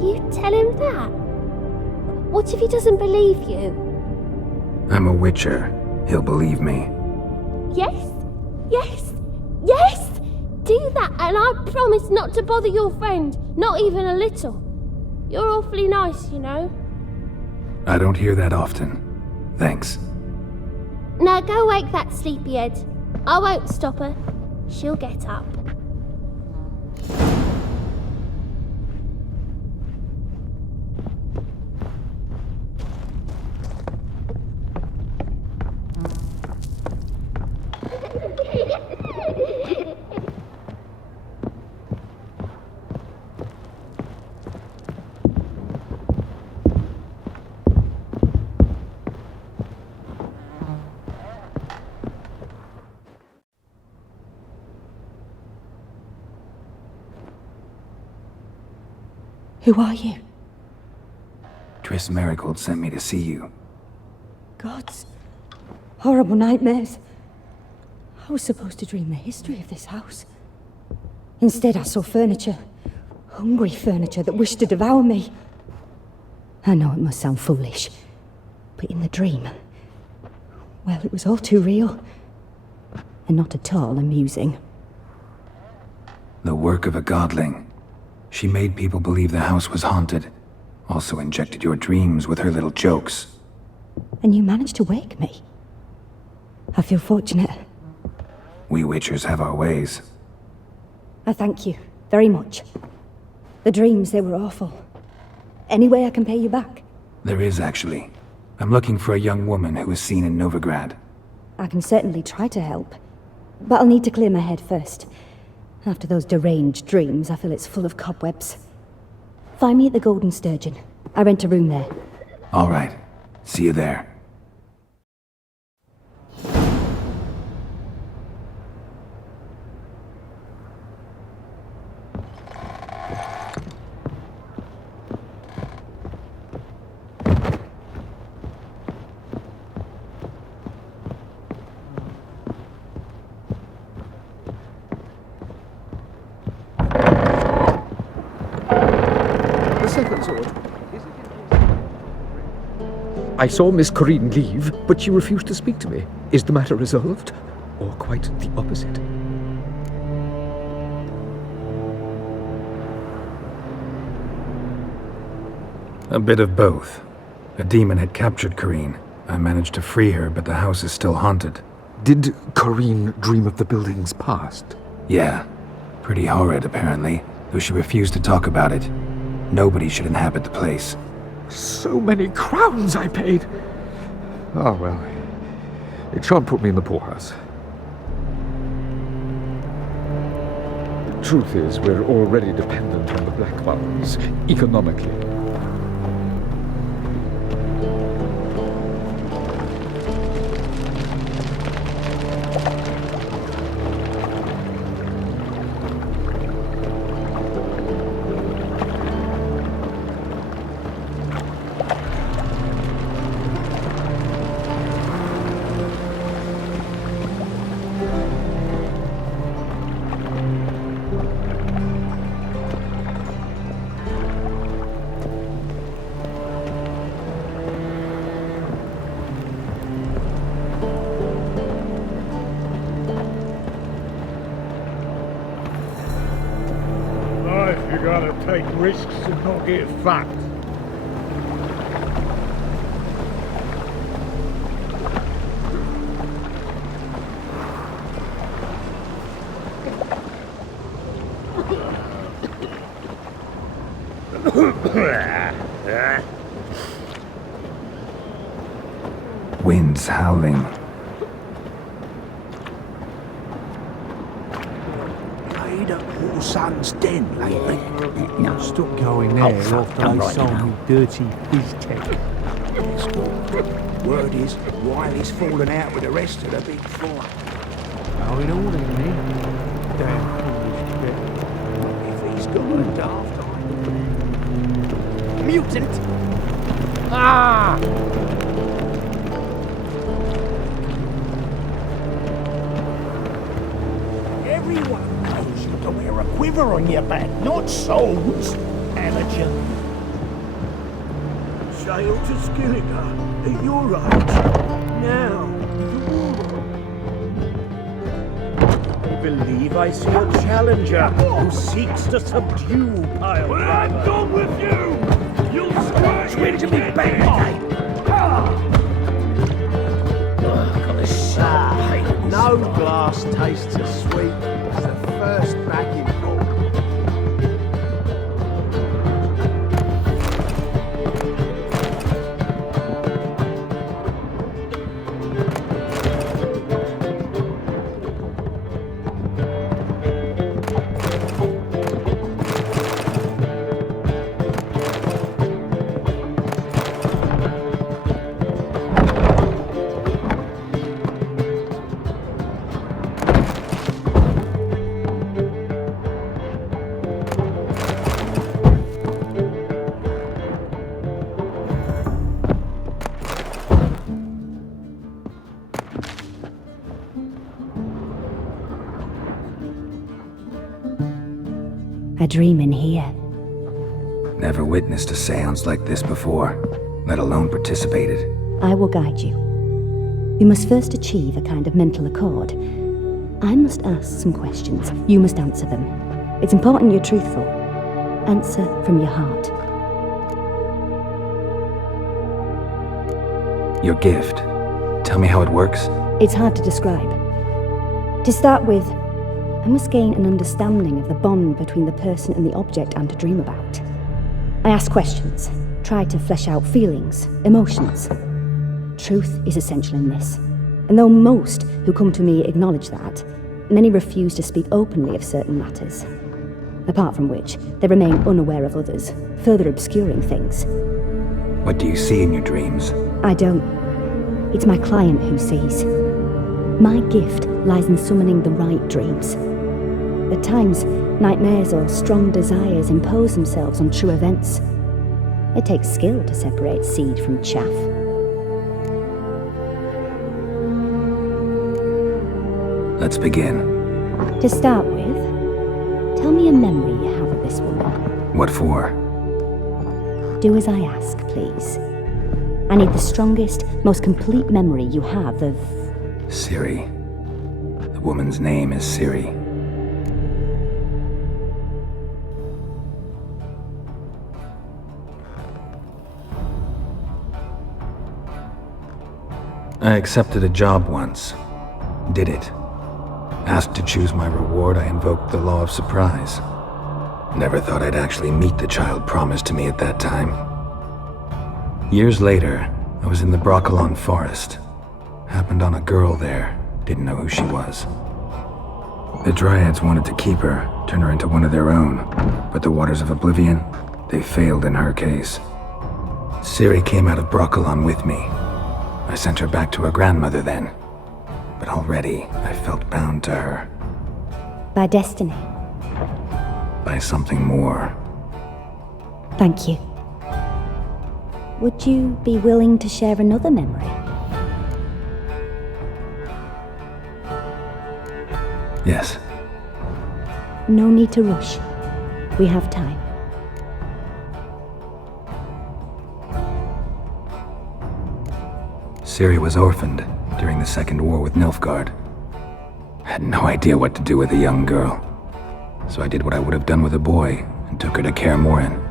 You tell him that? What if he doesn't believe you? I'm a witcher. He'll believe me. Yes? Yes? Yes! Do that and I promise not to bother your friend. Not even a little. You're awfully nice, you know. I don't hear that often. Thanks. Now go wake that sleepyhead. I won't stop her. She'll get up. Who are you? Triss Merigold sent me to see you. gods. Horrible nightmares. I was supposed to dream the history of this house. Instead, I saw furniture. Hungry furniture that wished to devour me. I know it must sound foolish, but in the dream, well, it was all too real. And not at all amusing. The work of a godling. She made people believe the house was haunted. Also injected your dreams with her little jokes. And you managed to wake me. I feel fortunate. We Witchers have our ways. I thank you very much. The dreams, they were awful. Any way I can pay you back? There is, actually. I'm looking for a young woman who was seen in Novigrad. I can certainly try to help. But I'll need to clear my head first. After those deranged dreams, I feel it's full of cobwebs. Find me at the Golden Sturgeon. I rent a room there. All right. See you there. I saw Miss Corinne leave, but she refused to speak to me. Is the matter resolved? Or quite the opposite? A bit of both. A demon had captured Corinne. I managed to free her, but the house is still haunted. Did Corinne dream of the building's past? Yeah. Pretty horrid, apparently, though she refused to talk about it. Nobody should inhabit the place. So many crowns I paid! Ah, well, it shan't put me in the poorhouse. The truth is, we're already dependent on the Black Ones, economically. You gotta take risks and not get fucked. Winds howling. Son's den lately. No. Stop going there after they sold me dirty BizTech. Word is, Wiley's fallen out with the rest of the big four. Oh, in order, you mean? Damn foolish bit. If he's got a daft eye. Mutant! Ah! Everyone knows you to wear a quiver on your back, not swords, amateur. Sail to Skillinger at your age. Now, I believe I see a challenger who seeks to subdue Pile Driver. I'm done with you! You'll swear ready to be banged! No glass tastes as sweet as the first backing pull. I dream in here. Never witnessed a seance like this before, let alone participated. I will guide you. We must first achieve a kind of mental accord. I must ask some questions. You must answer them. It's important you're truthful. Answer from your heart. Your gift. Tell me how it works. It's hard to describe. To start with, I must gain an understanding of the bond between the person and the object I'm to dream about. I ask questions, try to flesh out feelings, emotions. Truth is essential in this. And though most who come to me acknowledge that, many refuse to speak openly of certain matters. Apart from which, they remain unaware of others, further obscuring things. What do you see in your dreams? I don't. It's my client who sees. My gift lies in summoning the right dreams. At times, nightmares or strong desires impose themselves on true events. It takes skill to separate seed from chaff. Let's begin. To start with, tell me a memory you have of this woman. What for? Do as I ask, please. I need the strongest, most complete memory you have of... Ciri. The woman's name is Ciri. I accepted a job once. Did it. Asked to choose my reward, I invoked the law of surprise. Never thought I'd actually meet the child promised to me at that time. Years later, I was in the Brokilon forest. Happened on a girl there, didn't know who she was. The Dryads wanted to keep her, turn her into one of their own, but the Waters of Oblivion, they failed in her case. Ciri came out of Brokilon with me. I sent her back to her grandmother then, but already I felt bound to her. By destiny. By something more. Thank you. Would you be willing to share another memory? Yes. No need to rush. We have time. Ciri was orphaned during the Second War with Nilfgaard. I had no idea what to do with a young girl, so I did what I would have done with a boy and took her to Kaer Morhen.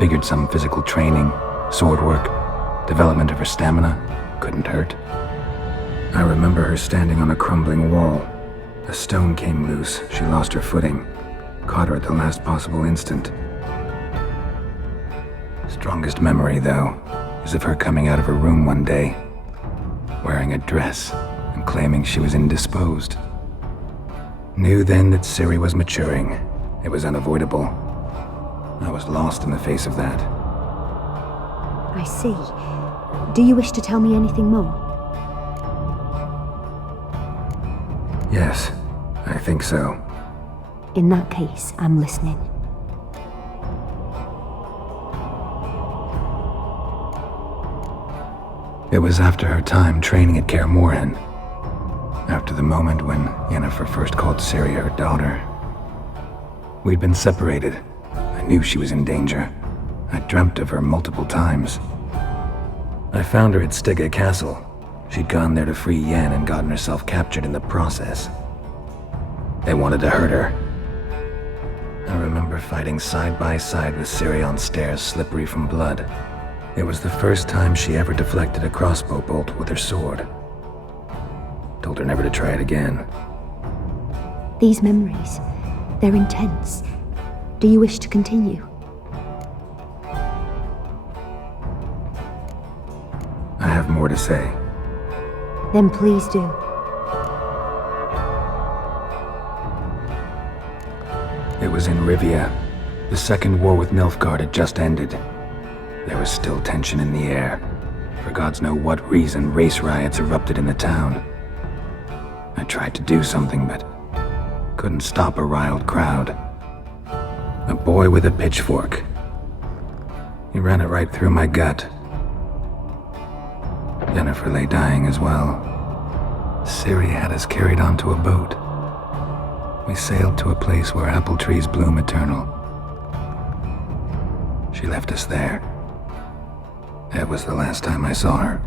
Figured some physical training, sword work, development of her stamina couldn't hurt. I remember her standing on a crumbling wall. A stone came loose, she lost her footing, caught her at the last possible instant. Strongest memory, though, is of her coming out of her room one day, wearing a dress and claiming she was indisposed. Knew then that Ciri was maturing. It was unavoidable. I was lost in the face of that. I see. Do you wish to tell me anything more? Yes, I think so. In that case, I'm listening. It was after her time training at Kaer Morhen. After the moment when Yennefer first called Ciri her daughter. We'd been separated. I knew she was in danger. I dreamt of her multiple times. I found her at Stygga Castle. She'd gone there to free Yen and gotten herself captured in the process. They wanted to hurt her. I remember fighting side by side with Ciri on stairs slippery from blood. It was the first time she ever deflected a crossbow bolt with her sword. Told her never to try it again. These memories, they're intense. Do you wish to continue? I have more to say. Then please do. It was in Rivia. The Second War with Nilfgaard had just ended. There was still tension in the air. For gods know what reason, race riots erupted in the town. I tried to do something, but couldn't stop a riled crowd. A boy with a pitchfork. He ran it right through my gut. Yennefer lay dying as well. Ciri had us carried onto a boat. We sailed to a place where apple trees bloom eternal. She left us there. That was the last time I saw her.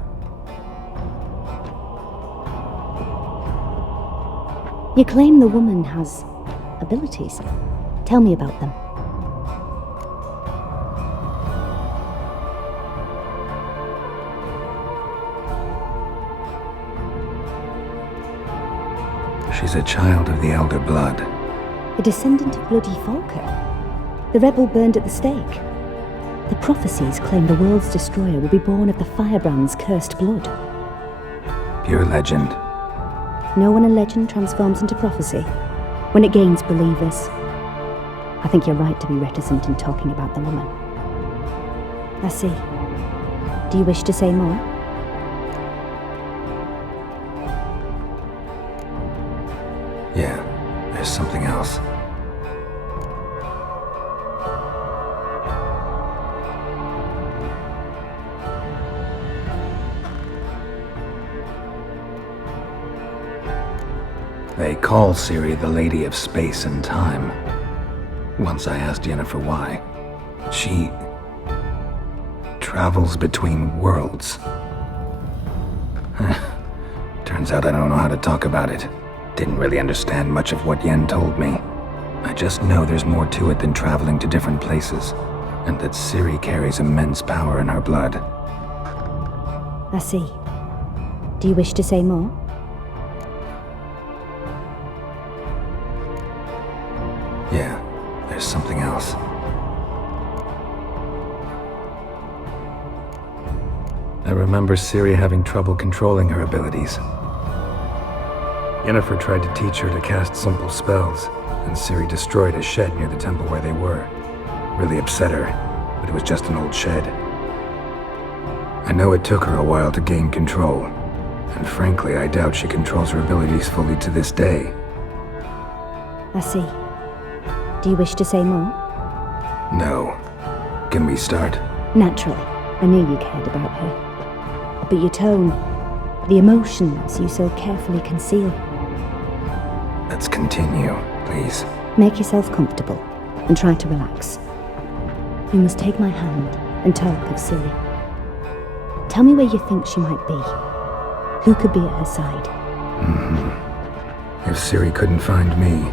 You claim the woman has abilities. Tell me about them. She's a child of the Elder Blood. A descendant of Bloody Falker. The rebel burned at the stake. The prophecies claim the world's destroyer will be born of the Firebrand's cursed blood. Pure legend. Know when a legend transforms into prophecy? When it gains believers. I think you're right to be reticent in talking about the woman. I see. Do you wish to say more? Yeah, there's something else. They call Ciri the Lady of Space and Time. Once I asked Yennefer why. She travels between worlds. Turns out I don't know how to talk about it. Didn't really understand much of what Yen told me. I just know there's more to it than traveling to different places, and that Ciri carries immense power in her blood. I see. Do you wish to say more? Yeah, there's something else. I remember Ciri having trouble controlling her abilities. Yennefer tried to teach her to cast simple spells, and Ciri destroyed a shed near the temple where they were. Really upset her, but it was just an old shed. I know it took her a while to gain control, and frankly, I doubt she controls her abilities fully to this day. I see. Do you wish to say more? No. Can we start? Naturally. I knew you cared about her. But your tone, the emotions you so carefully conceal. Let's continue, please. Make yourself comfortable and try to relax. You must take my hand and talk of Ciri. Tell me where you think she might be. Who could be at her side? If Ciri couldn't find me,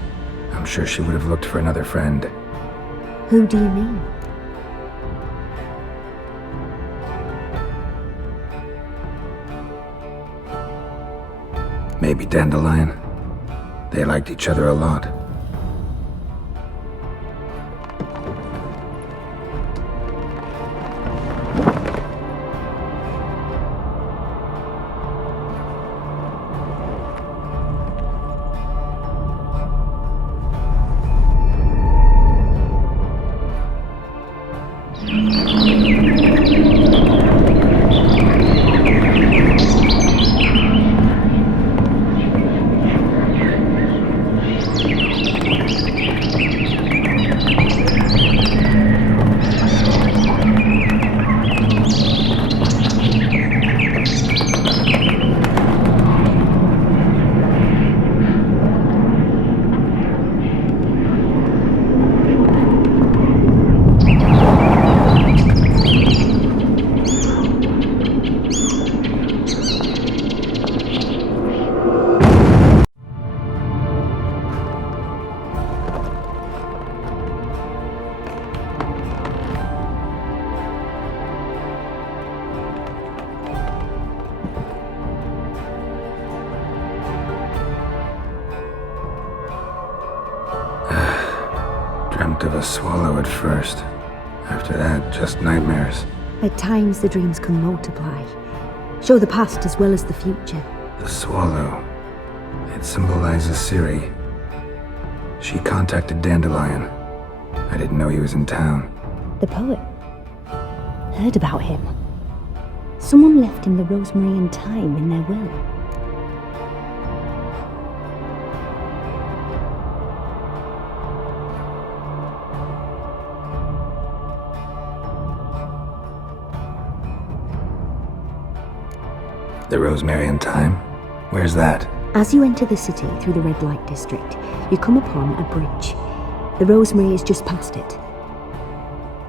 I'm sure she would have looked for another friend. Who do you mean? Maybe Dandelion. They liked each other a lot. Dreamt of a swallow at first. After that, just nightmares. At times the dreams can multiply. Show the past as well as the future. The swallow. It symbolizes Ciri. She contacted Dandelion. I didn't know he was in town. The poet. Heard about him. Someone left him the rosemary and thyme in their will. The rosemary and thyme? Where's that? As you enter the city through the red light district, you come upon a bridge. The Rosemary is just past it.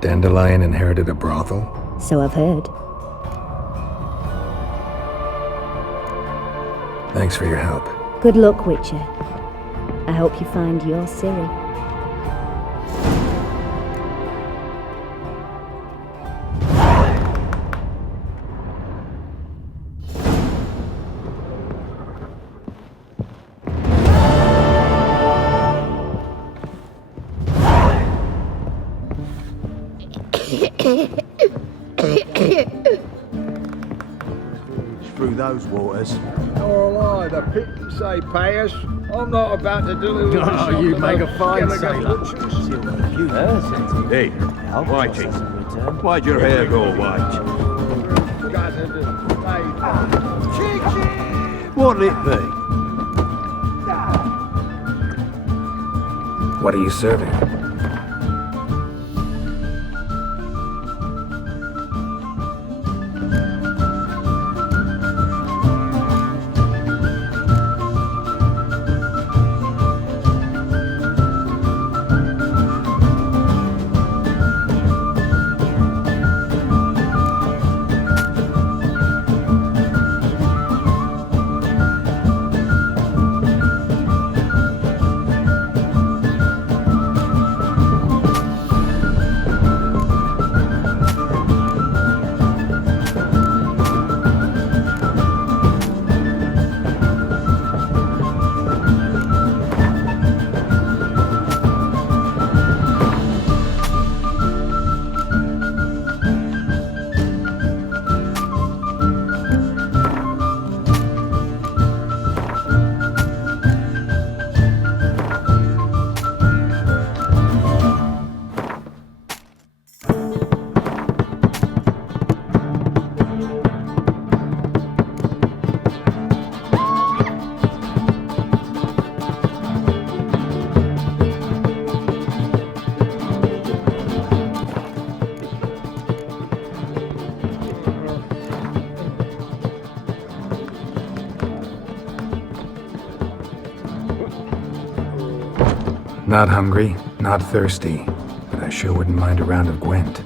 Dandelion inherited a brothel? So I've heard. Thanks for your help. Good luck, Witcher. I hope you find your Ciri. Through those waters. All right, the pit say pay us. I'm not about to do it. Oh, you'd make a fine sailor. Hey, Whitey, why'd your hair go white? What'll it be? What are you serving? Not hungry, not thirsty, but I sure wouldn't mind a round of Gwent.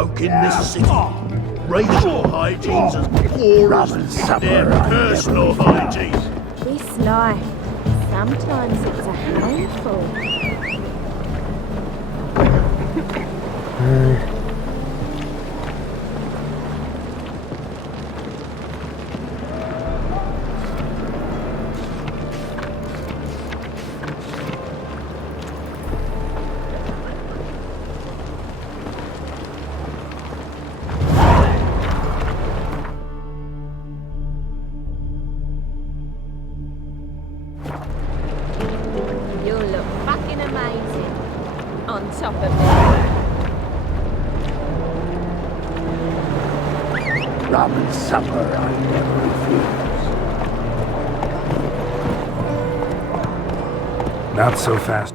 folk in this city. Racial hygiene's as poor as their personal hygiene. This life, sometimes it's a handful. You look fucking amazing on top of me. Rum and supper I never refuse. Not so fast.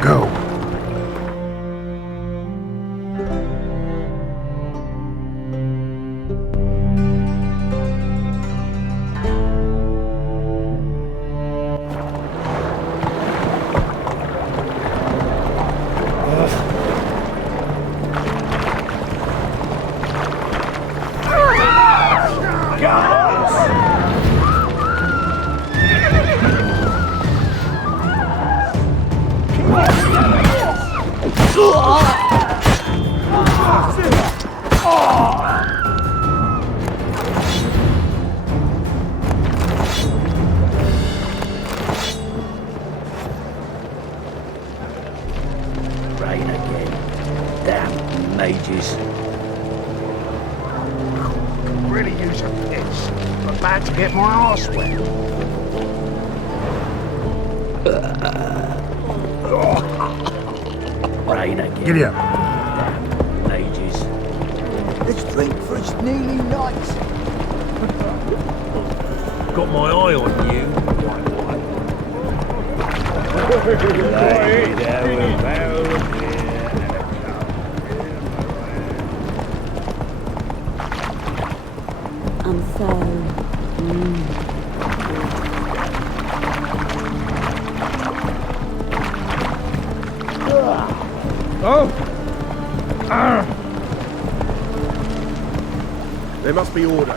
Go. Rain again. Damn mages. Could really use a piss. But bad to get my arse wet. Rain again. Giddy up. Damn mages. Let's drink, for it's nearly night. Got my eye on you. Lay down a barrel of beer and a I'm so... There must be order.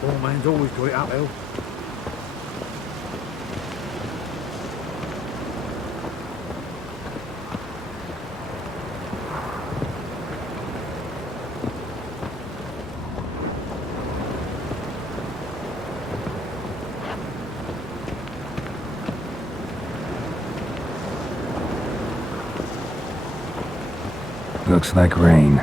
Poor man's always got it uphill. Looks like rain.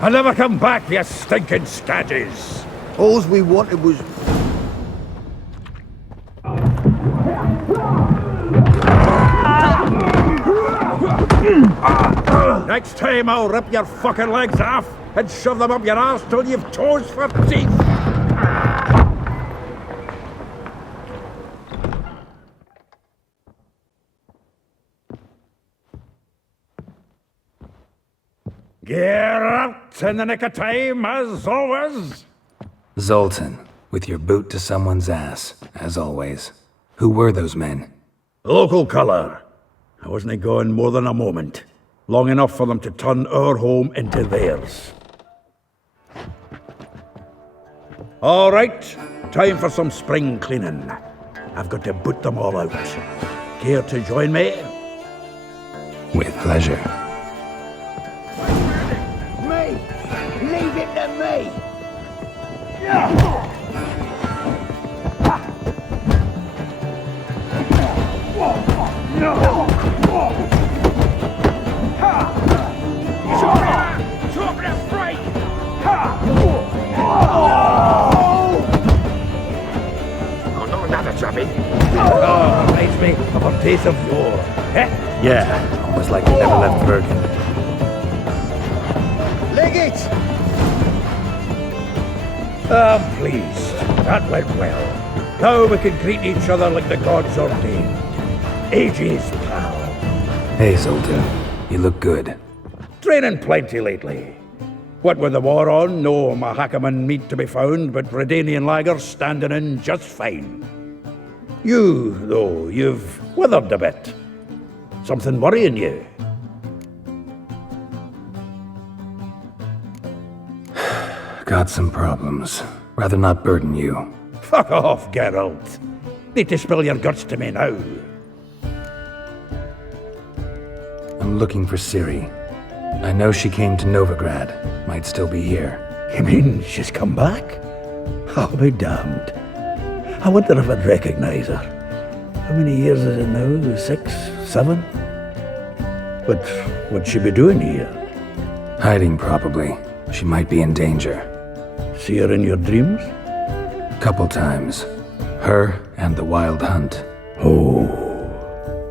I'll never come back, you stinking scadges! All we wanted was... Next time I'll rip your fucking legs off and shove them up your arse till you've toes for teeth! Get out in the nick of time, as always! Zoltan, with your boot to someone's ass, as always. Who were those men? Local colour. I wasn't gone more than a moment. Long enough for them to turn our home into theirs. All right, time for some spring cleaning. I've got to boot them all out. Care to join me? With pleasure. Me! Leave it to me! Oh, not another trapping. Oh, reminds me of a taste of yore. Eh? Yeah, almost like he never left Bergen. Leg it! I'm pleased. That went well. Now we can greet each other like the gods ordained. Ages, pal. Hey, Zoltan. You look good. Training plenty lately. What with the war on, no Mahakaman meat to be found, but Redanian lagers standing in just fine. You, though, you've withered a bit. Something worrying you? Got some problems. Rather not burden you. Fuck off, Geralt. Need to spill your guts to me now. I'm looking for Ciri. I know she came to Novigrad. Might still be here. You mean she's come back? I'll be damned. I wonder if I'd recognize her. How many years is it now? 6, 7? But what'd she be doing here? Hiding, probably. She might be in danger. See her in your dreams? Couple times. Her and the Wild Hunt. Oh,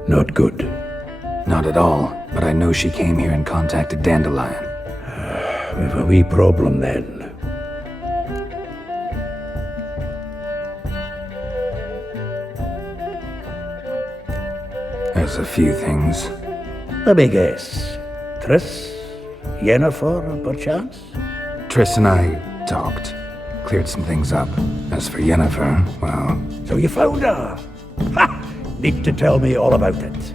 not good. Not at all, but I know she came here and contacted Dandelion. We've a wee problem then. There's a few things. Let me guess. Triss? Yennefer, perchance? Triss and I talked. Cleared some things up. As for Yennefer, well... So you found her? Ha! Need to tell me all about it.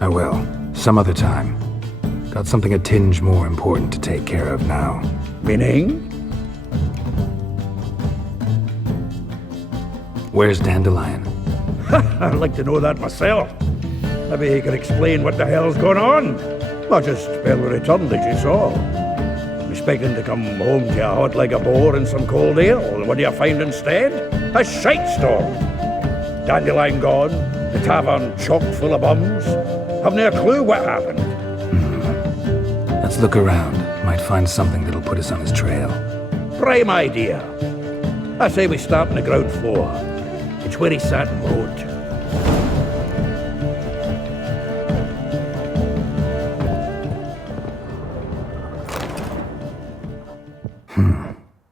I will. Some other time. Got something a tinge more important to take care of now. Meaning? Where's Dandelion? I'd like to know that myself. Maybe he could explain what the hell's going on. Not just barely returned, as you saw. Expecting to come home to you hot like a boar in some cold ale, and what do you find instead? A shite storm. Dandelion gone, the tavern chock full of bums. Haven't a clue what happened. Let's look around. Might find something that'll put us on his trail. Prime idea. I say we start on the ground floor. It's where he sat and wrote.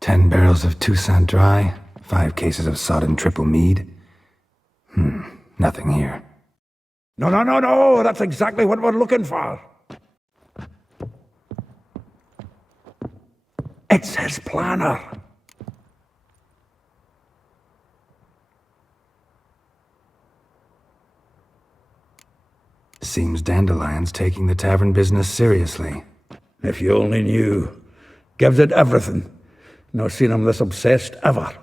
10 barrels of Toussaint Dry, 5 cases of sodden triple mead. Nothing here. No, that's exactly what we're looking for. It's his planner. Seems Dandelion's taking the tavern business seriously. If you only knew. Gives it everything. Not seen him this obsessed ever.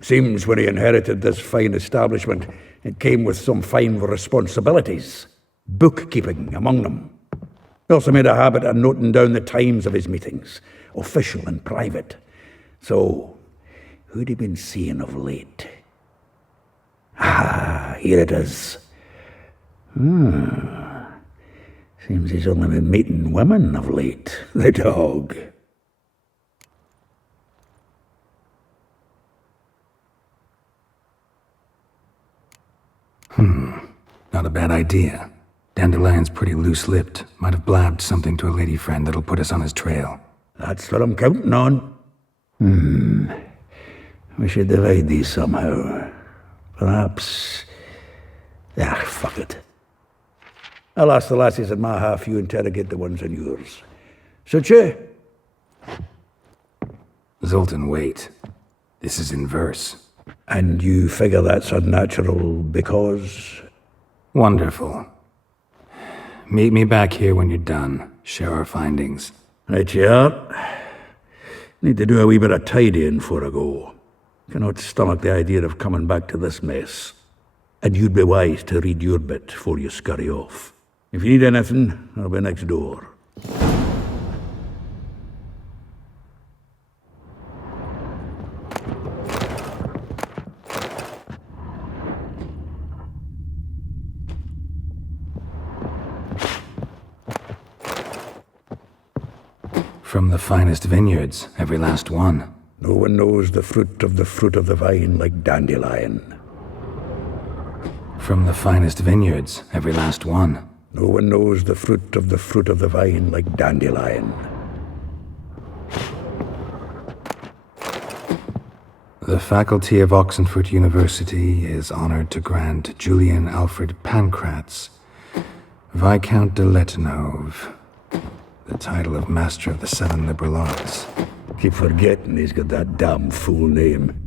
Seems when he inherited this fine establishment, it came with some fine responsibilities. Bookkeeping among them. He also made a habit of noting down the times of his meetings, official and private. So, who'd he been seeing of late? Ah, here it is. Seems he's only been meeting women of late, the dog. Not a bad idea. Dandelion's pretty loose-lipped. Might have blabbed something to a lady friend that'll put us on his trail. That's what I'm counting on. We should divide these somehow. Perhaps... fuck it. I'll ask the lassies in my half, you interrogate the ones in yours. Suit you? Zoltan, wait. This is in verse. And you figure that's unnatural because... Wonderful. Meet me back here when you're done. Share our findings. Right you are. Need to do a wee bit of tidying before I go. Cannot stomach the idea of coming back to this mess. And you'd be wise to read your bit before you scurry off. If you need anything, I'll be next door. From the finest vineyards, every last one. No one knows the fruit of the vine like Dandelion. From the finest vineyards, every last one. No one knows the fruit of the vine like Dandelion. The faculty of Oxenford University is honored to grant Julian Alfred Pancratz, Viscount de Letenhove, the title of Master of the Seven Liberal Arts. Keep forgetting he's got that damn fool name.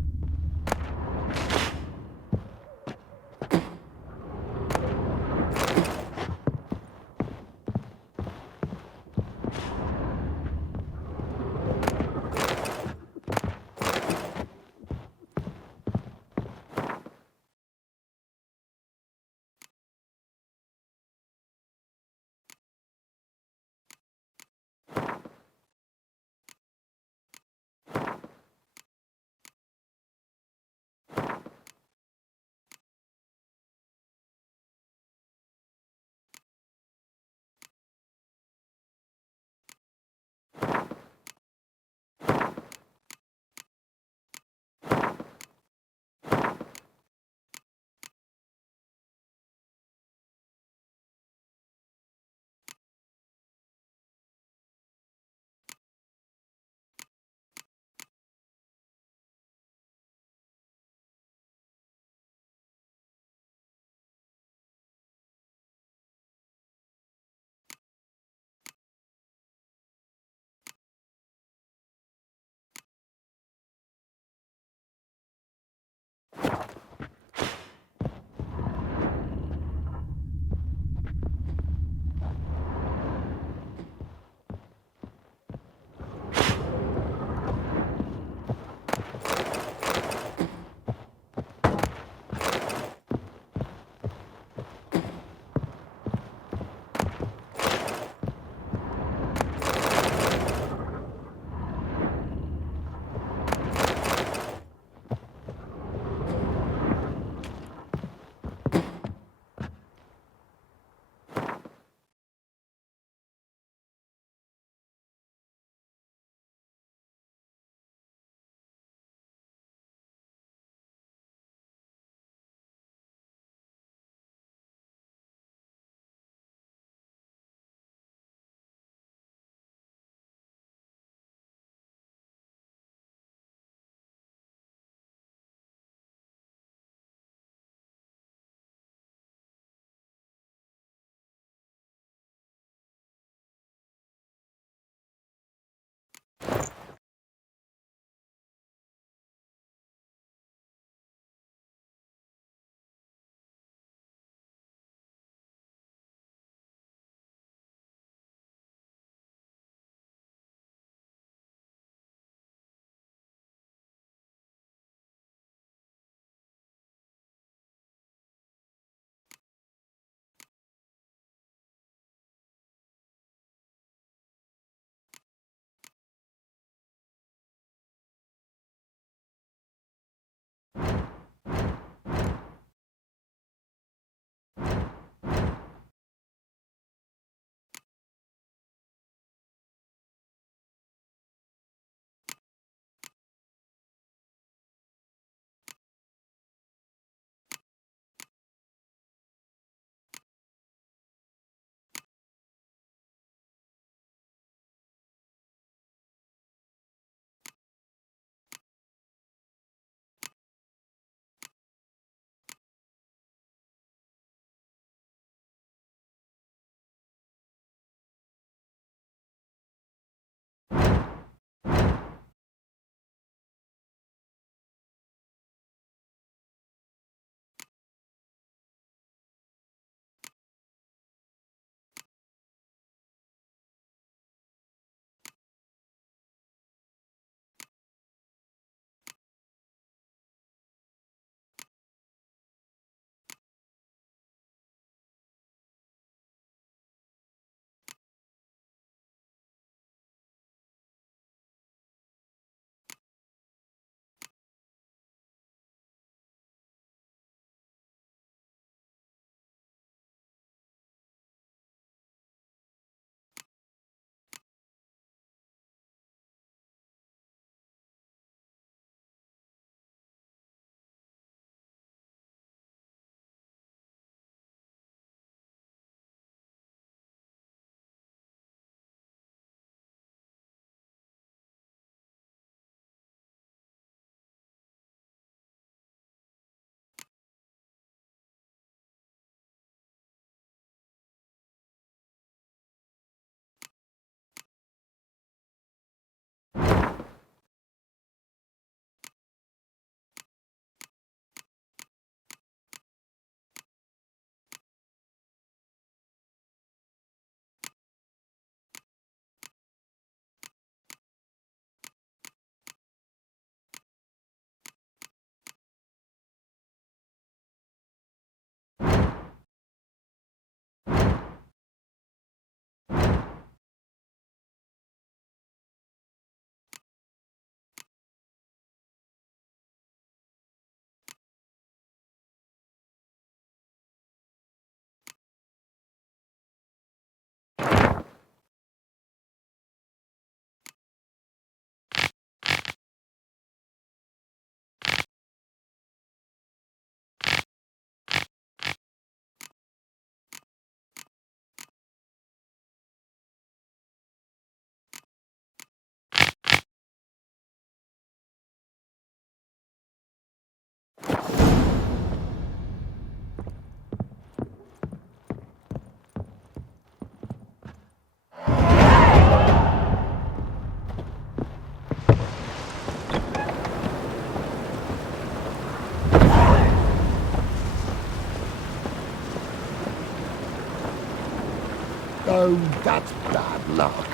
No, that's bad luck.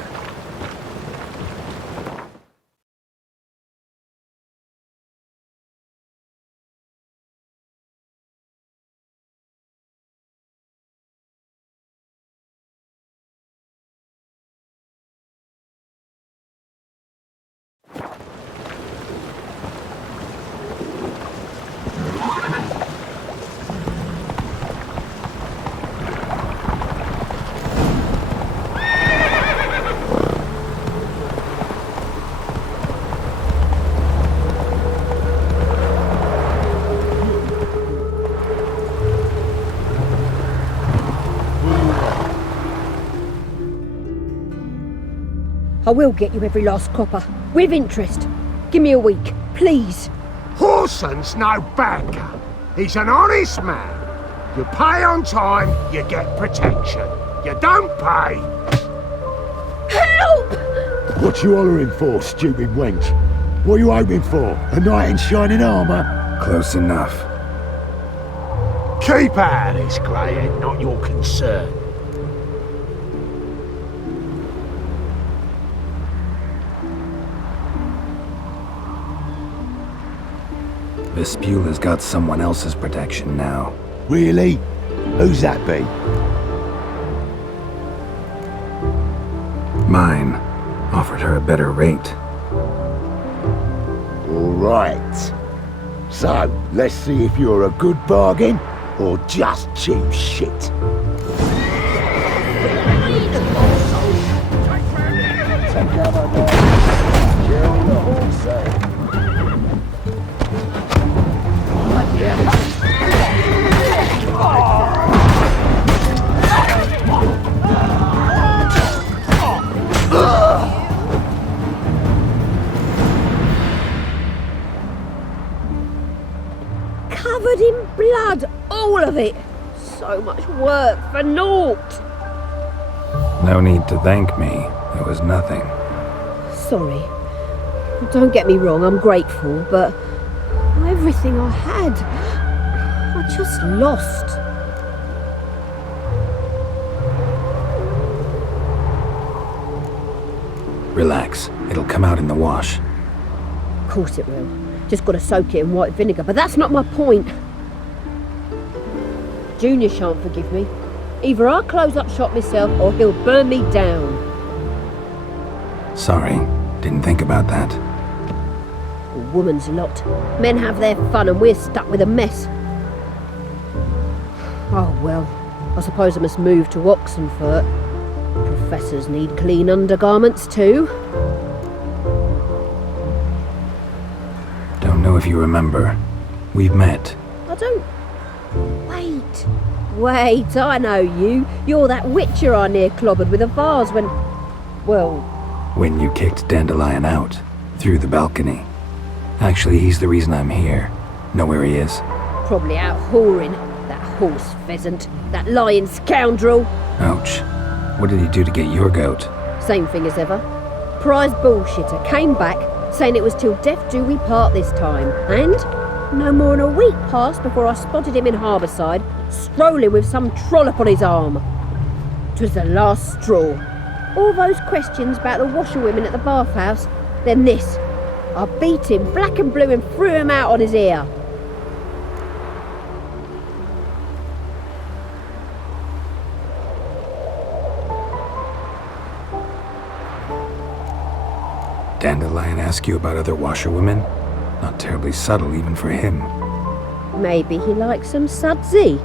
I will get you every last copper, with interest. Give me a week, please. Horson's no banker. He's an honest man. You pay on time, you get protection. You don't pay. Help! What you hollering for, stupid wench? What are you hoping for? A knight in shining armour? Close enough. Keep out of this, Greyhead, not your concern. Vespula's got someone else's protection now. Really? Who's that be? Mine. Offered her a better rate. All right. So, let's see if you're a good bargain or just cheap shit. Covered in blood, all of it. So much work for naught. No need to thank me. It was nothing. Sorry. Don't get me wrong, I'm grateful, but everything I had, I just lost. Relax. It'll come out in the wash. Of course it will. Just got to soak it in white vinegar, but that's not my point. Junior shan't forgive me. Either I'll close up shop myself or he'll burn me down. Sorry. Didn't think about that. A woman's lot. Men have their fun and we're stuck with a mess. Oh well, I suppose I must move to Oxenfurt. Professors need clean undergarments too. Don't know if you remember. We've met. I don't... Wait, I know you. You're that witcher I near clobbered with a vase when... Well... When you kicked Dandelion out. Through the balcony. Actually, he's the reason I'm here. Know where he is? Probably out whoring. That horse pheasant. That lying scoundrel. Ouch. What did he do to get your goat? Same thing as ever. Prize bullshitter came back saying it was till death do we part this time. And no more than a week passed before I spotted him in Harbourside, strolling with some trollop on his arm. 'Twas the last straw. All those questions about the washerwomen at the bathhouse, then this. I beat him black and blue and threw him out on his ear. Dandelion ask you about other washerwomen? Not terribly subtle even for him. Maybe he likes some sudsy.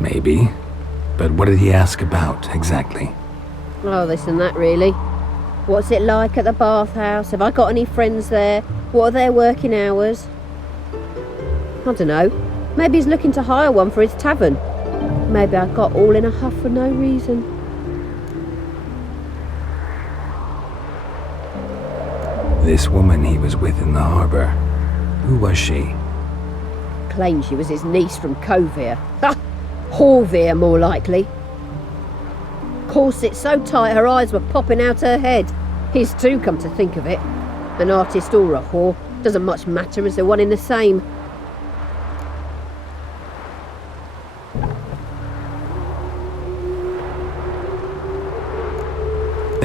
Maybe. But what did he ask about, exactly? Oh, this and that, really. What's it like at the bathhouse? Have I got any friends there? What are their working hours? I don't know. Maybe he's looking to hire one for his tavern. Maybe I got all in a huff for no reason. This woman he was with in the harbour. Who was she? Claimed she was his niece from Kovir. Ha! Horvir, more likely. Corset so tight her eyes were popping out her head. His too, come to think of it. An artist or a whore. Doesn't much matter as they're one in the same.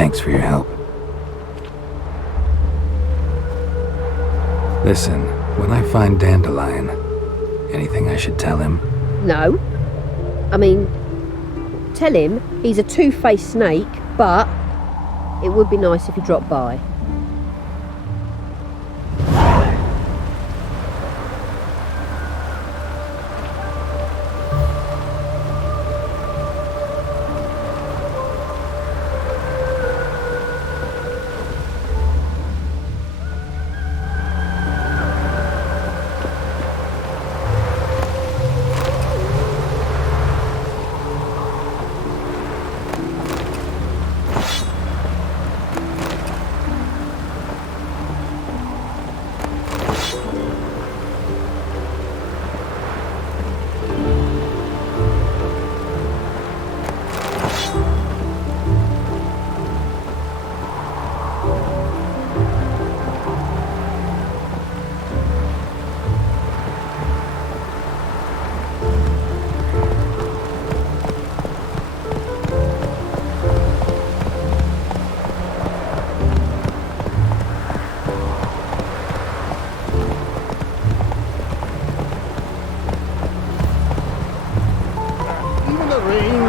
Thanks for your help. Listen, when I find Dandelion, anything I should tell him? No. I mean, tell him he's a two-faced snake, but it would be nice if he dropped by.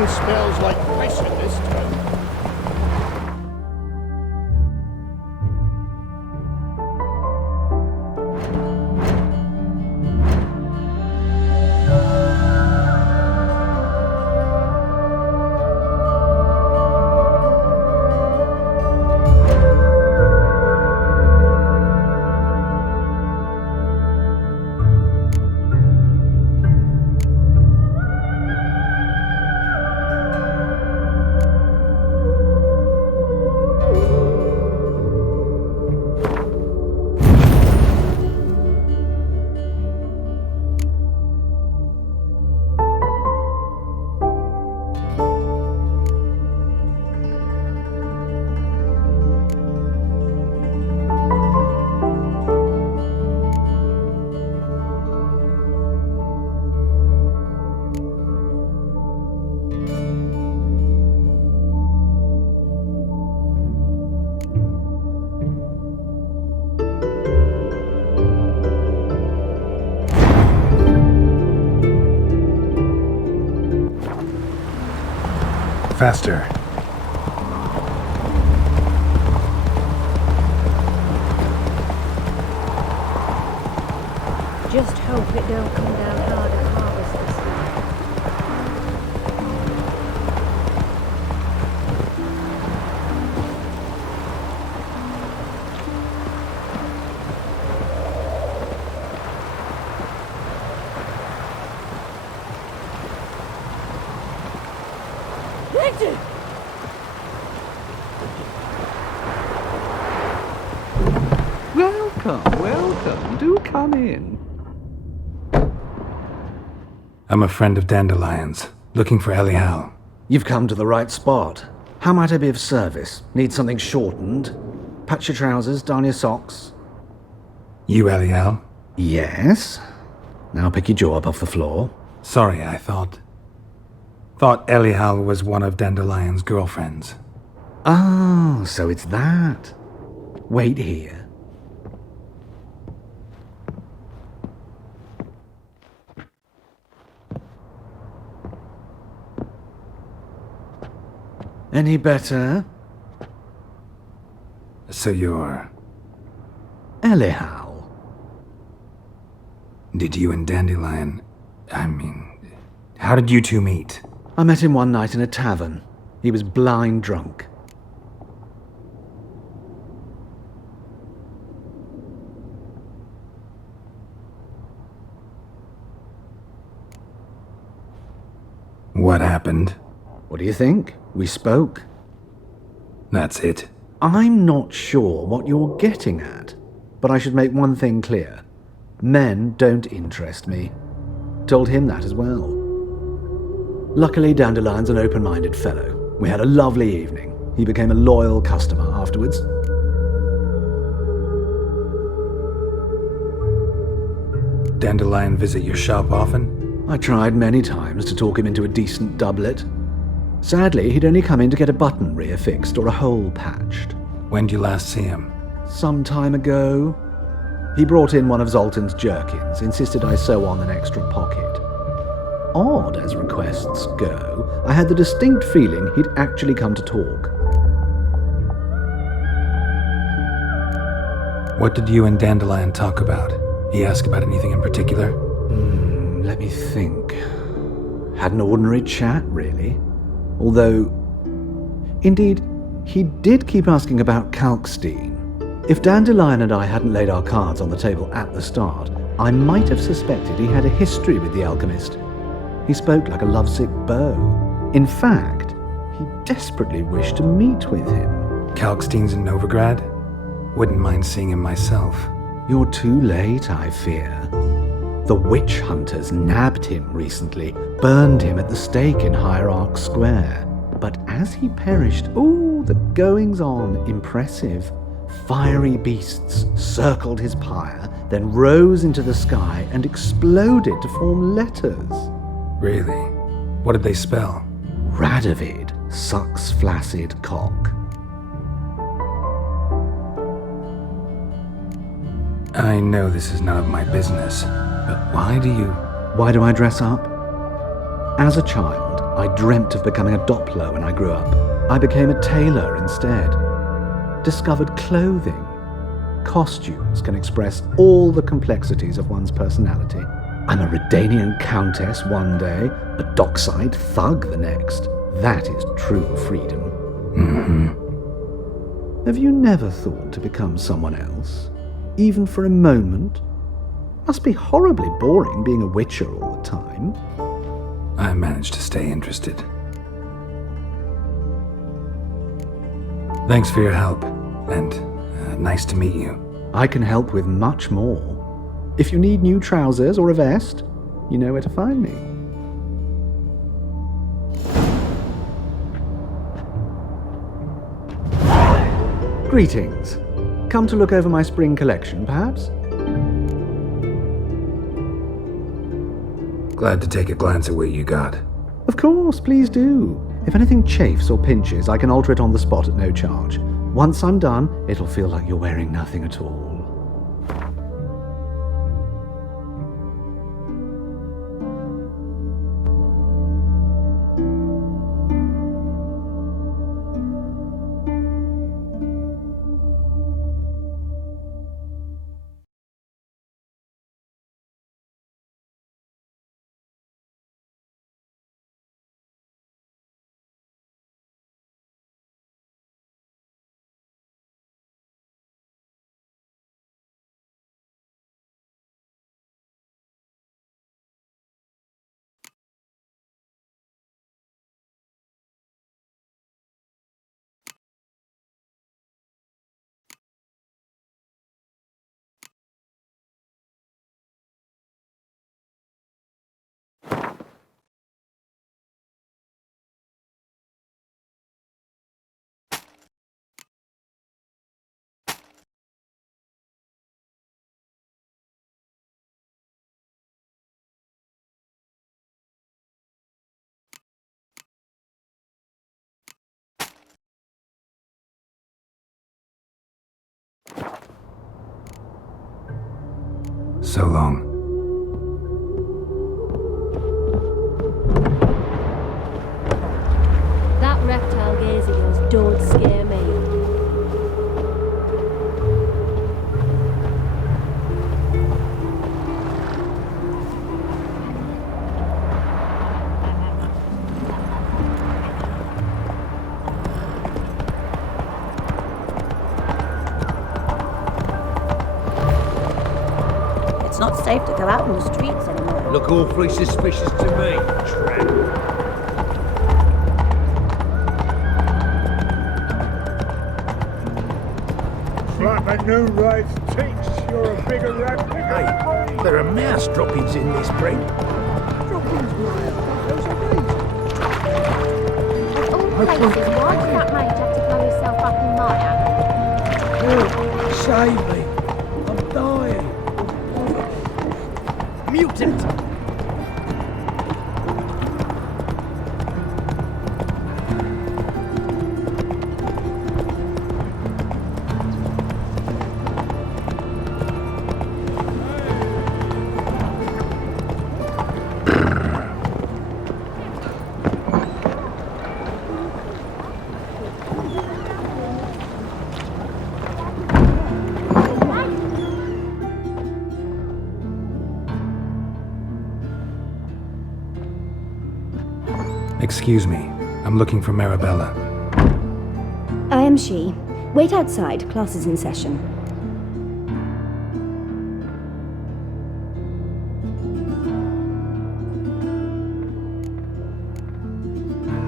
Smells like piss in this town. Faster. Just hope it don't come down hard at harvest this year. Richard! Welcome, welcome. Do come in. I'm a friend of Dandelion's, looking for Elial. You've come to the right spot. How might I be of service? Need something shortened? Patch your trousers, darn your socks. You Elial? Yes. Now pick your jaw up off the floor. Sorry, I thought Elial was one of Dandelion's girlfriends. Oh, so it's that. Wait here. Any better? So you're... Elial. Did you and Dandelion... how did you two meet? I met him one night in a tavern. He was blind drunk. What happened? What do you think? We spoke. That's it. I'm not sure what you're getting at, but I should make one thing clear. Men don't interest me. Told him that as well. Luckily, Dandelion's an open-minded fellow. We had a lovely evening. He became a loyal customer afterwards. Dandelion visit your shop often? I tried many times to talk him into a decent doublet. Sadly, he'd only come in to get a button reaffixed or a hole patched. When did you last see him? Some time ago. He brought in one of Zoltan's jerkins, insisted I sew on an extra pocket. Odd as requests go, I had the distinct feeling he'd actually come to talk. What did you and Dandelion talk about? He asked about anything in particular? Let me think. Had an ordinary chat, really. Although, indeed, he did keep asking about Kalkstein. If Dandelion and I hadn't laid our cards on the table at the start, I might have suspected he had a history with the alchemist. He spoke like a lovesick beau. In fact, he desperately wished to meet with him. Kalkstein's in Novigrad? Wouldn't mind seeing him myself. You're too late, I fear. The witch hunters nabbed him recently, burned him at the stake in Hierarch Square. But as he perished, the goings-on impressive. Fiery beasts circled his pyre, then rose into the sky and exploded to form letters. Really? What did they spell? Radovid sucks flaccid cock. I know this is none of my business, but why do I dress up? As a child, I dreamt of becoming a Doppler when I grew up. I became a tailor instead. Discovered clothing. Costumes can express all the complexities of one's personality. I'm a Redanian countess one day, a dockside thug the next. That is true freedom. Have you never thought to become someone else? Even for a moment? Must be horribly boring being a witcher all the time. I managed to stay interested. Thanks for your help, and nice to meet you. I can help with much more. If you need new trousers or a vest, you know where to find me. Greetings. Come to look over my spring collection, perhaps? Glad to take a glance at what you got. Of course, please do. If anything chafes or pinches, I can alter it on the spot at no charge. Once I'm done, it'll feel like you're wearing nothing at all. So long. That reptile gaze of yours don't scare me. It's not safe to go out in the streets anymore. Look awfully suspicious to me, tramp. Like the new ride's teats, you're a bigger rat. Hey, there are mouse droppings in this bread. Droppings, those are these. All places, why did that mage have to blow himself up in my abbey? Save me. I'm dying. Mutant! Excuse me. I'm looking for Marabella. I am she. Wait outside. Class is in session.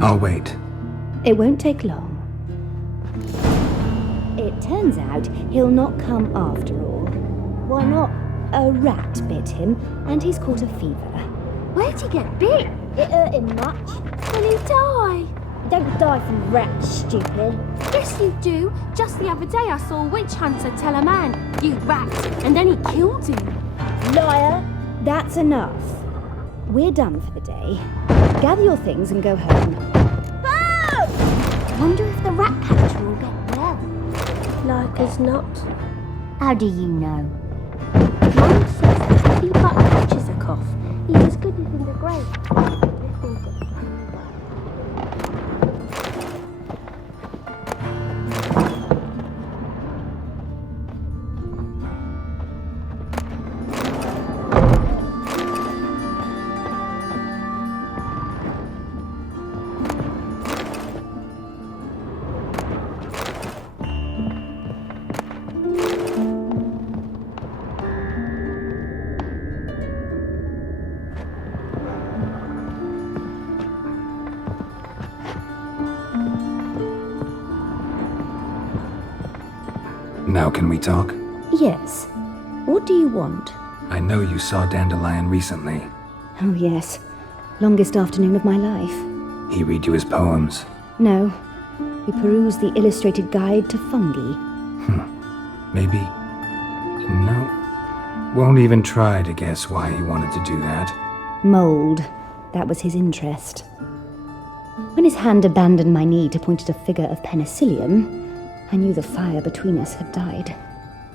I'll wait. It won't take long. It turns out he'll not come after all. Why not? A rat bit him, and he's caught a fever. Where'd he get bit? It hurt him much. Will he die? Don't die from rats, stupid. Yes, you do. Just the other day I saw a witch hunter tell a man, "You rat," and then he killed him. Liar! That's enough. We're done for the day. Gather your things and go home. Wonder if the rat catcher will get well. Like as not. How do you know? Mum says that if he but catches a cough, he's as good as in the grave. Now can we talk? Yes. What do you want? I know you saw Dandelion recently. Oh, yes. Longest afternoon of my life. He read you his poems. No. We perused the illustrated guide to fungi. Maybe... No. Won't even try to guess why he wanted to do that. Mold. That was his interest. When his hand abandoned my knee to point at a figure of penicillium, I knew the fire between us had died.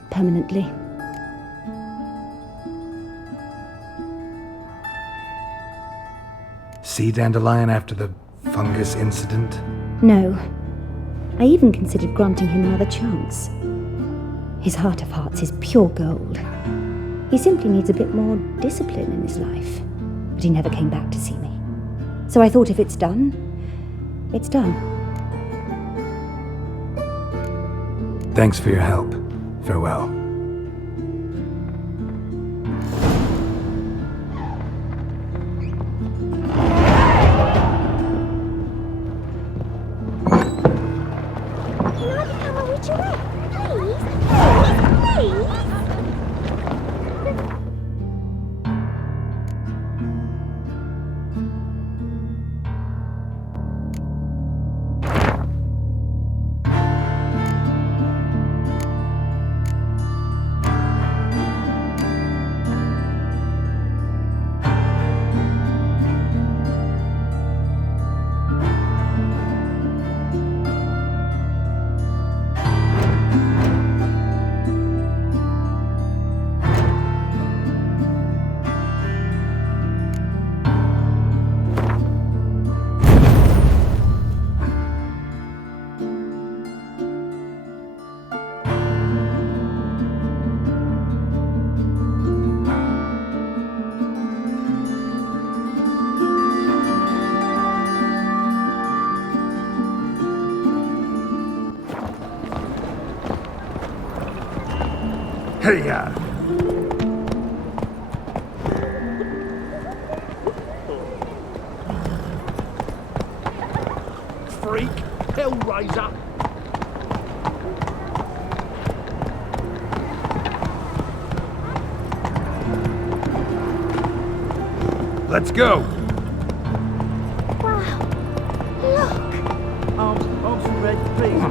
Permanently. See Dandelion after the fungus incident? No. I even considered granting him another chance. His heart of hearts is pure gold. He simply needs a bit more discipline in his life. But he never came back to see me. So I thought if it's done, it's done. Thanks for your help. Farewell. Can I become a witcherette? Please? Please? Please? Hey-ya! Freak! Hellraiser! Let's go! Wow. Look! Arms red, please.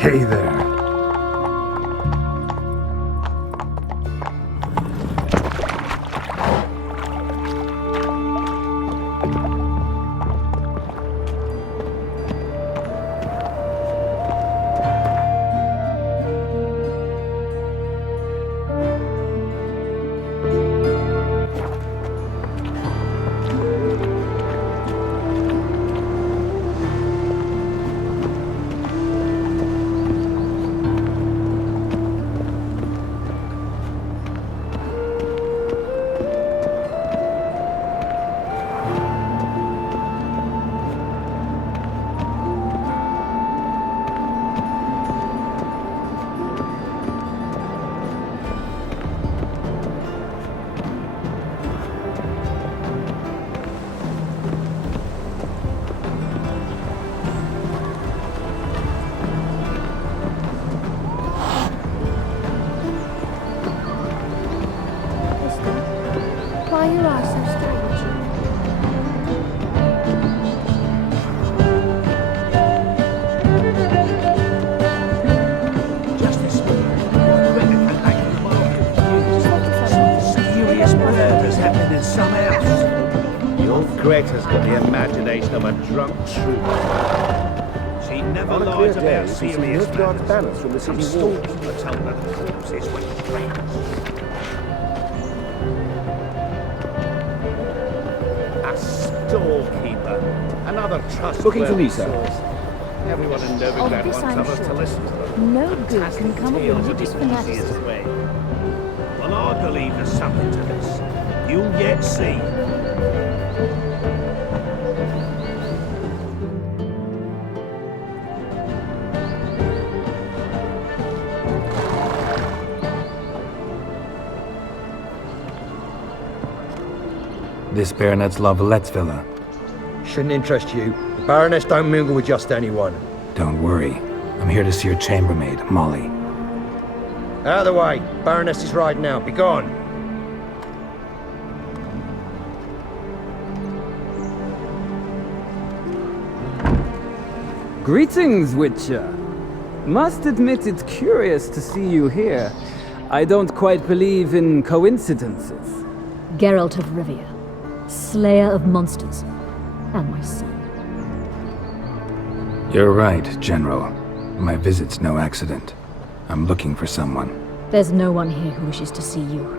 Hey there. Greta's got the imagination of a drunk troubadour. She never On a lies clear day, about we see serious Nilfgaard matters. banners from the Some city wall. stalking the town of the corpses with threats. A storekeeper. Another trustworthy Looking for me, sir. source. Everyone in Novigrad this wants I'm others to sure. listen to them. No good can come of Tales religious the easiest fanaticism. way. Well, I believe there's something to this. You'll yet see. This Baronet's Lavallette's villa. Shouldn't interest you. The Baroness don't mingle with just anyone. Don't worry. I'm here to see your chambermaid, Molly. Out of the way. Baroness is riding out. Be gone. Greetings, Witcher. Must admit it's curious to see you here. I don't quite believe in coincidences. Geralt of Rivia, slayer of monsters, and my son. You're right, General. My visit's no accident. I'm looking for someone. There's no one here who wishes to see you.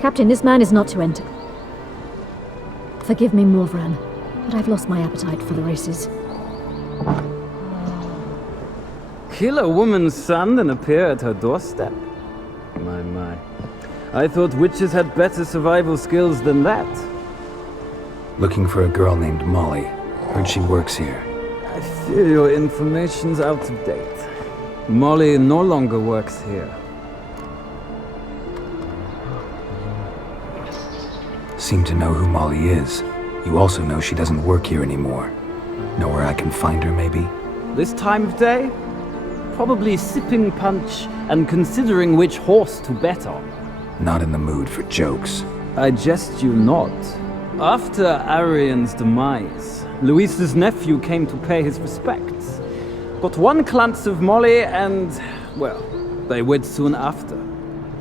Captain, this man is not to enter. Forgive me, Morvran, but I've lost my appetite for the races. Kill a woman's son and appear at her doorstep? My. I thought witches had better survival skills than that. Looking for a girl named Molly. Heard she works here. I fear your information's out of date. Molly no longer works here. Seem to know who Molly is. You also know she doesn't work here anymore. Know where I can find her, maybe? This time of day? Probably sipping punch and considering which horse to bet on. Not in the mood for jokes. I jest you not. After Arian's demise, Luis's nephew came to pay his respects. Got one glance of Molly and, well, they wed soon after.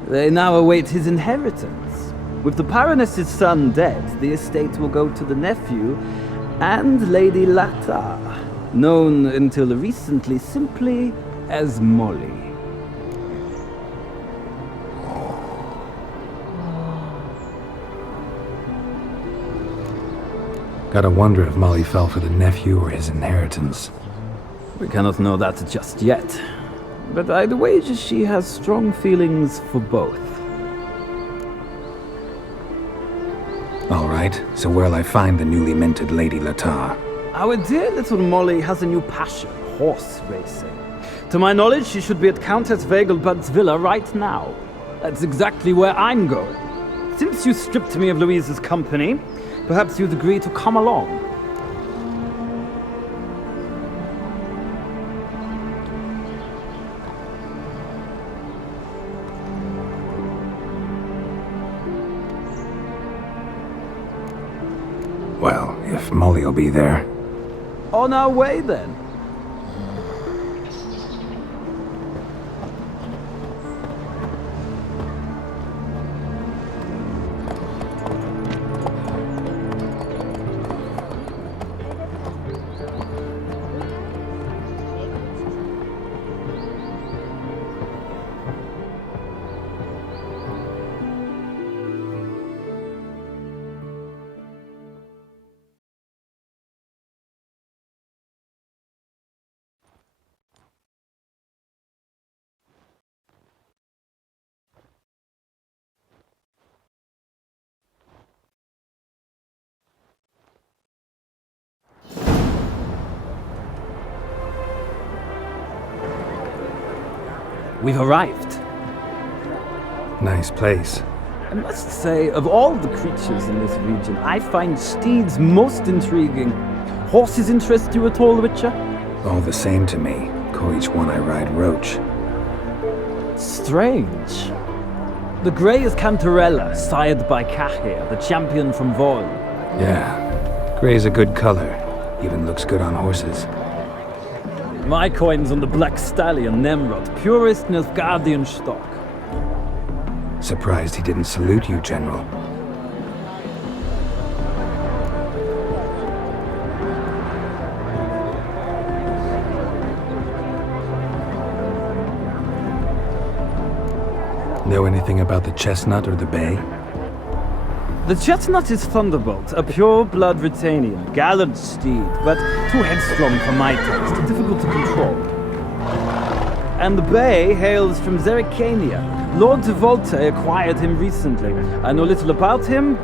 They now await his inheritance. With the Baroness's son dead, the estate will go to the nephew and Lady Lata, known until recently simply as Molly. Gotta wonder if Molly fell for the nephew or his inheritance. We cannot know that just yet, but I'd wager she has strong feelings for both. All right, so where'll I find the newly minted Lady Lata? Our dear little Molly has a new passion, horse racing. To my knowledge, she should be at Countess Vegelbud's villa right now. That's exactly where I'm going. Since you stripped me of Louise's company, perhaps you'd agree to come along. Well, if Molly'll be there. On our way, then. We've arrived. Nice place. I must say, of all the creatures in this region, I find steeds most intriguing. Horses interest you at all, Witcher? All the same to me. Call each one I ride Roach. Strange. The grey is Cantarella, sired by Cahir, the champion from Vol. Yeah. Gray's a good color. Even looks good on horses. My coin's on the Black Stallion, Nemrod, purest Nilfgaardian stock. Surprised he didn't salute you, General. Know anything about the chestnut or the bay? The chestnut is Thunderbolt, a pure-blood Britannian, gallant steed, but too headstrong for my taste, difficult to control. And the bay hails from Zerrikania. Lord de Volte acquired him recently. I know little about him,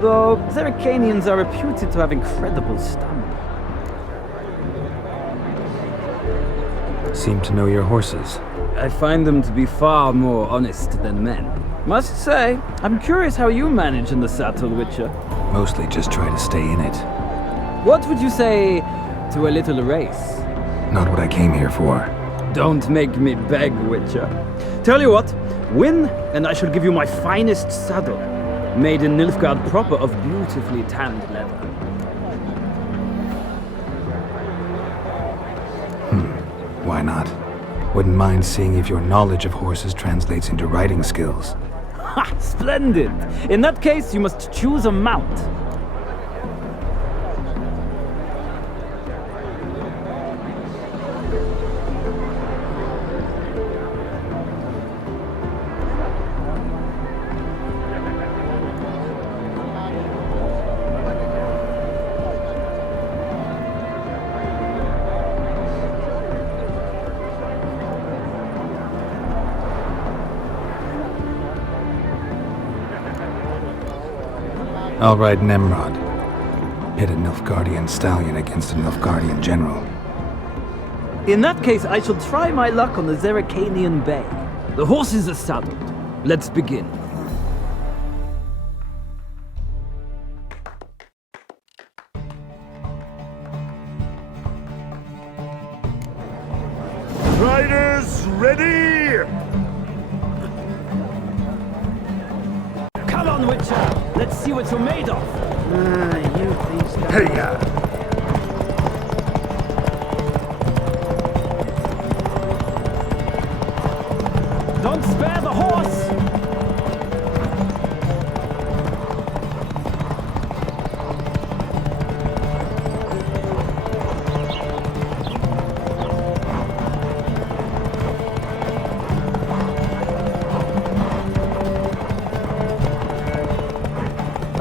though Zerrikanians are reputed to have incredible stamina. Seem to know your horses. I find them to be far more honest than men. Must say, I'm curious how you manage in the saddle, Witcher. Mostly just try to stay in it. What would you say to a little race? Not what I came here for. Don't make me beg, Witcher. Tell you what, win, and I shall give you my finest saddle, made in Nilfgaard proper of beautifully tanned leather. Why not? Wouldn't mind seeing if your knowledge of horses translates into riding skills. Ha! Splendid! In that case, you must choose a mount. I'll ride Nemrod. Hit a Nilfgaardian stallion against a Nilfgaardian general. In that case, I shall try my luck on the Zerrikanian Bay. The horses are saddled. Let's begin. Riders, ready! Come on, Witcher! Let's see what you're made of! Hey, ya! Don't spare the horse!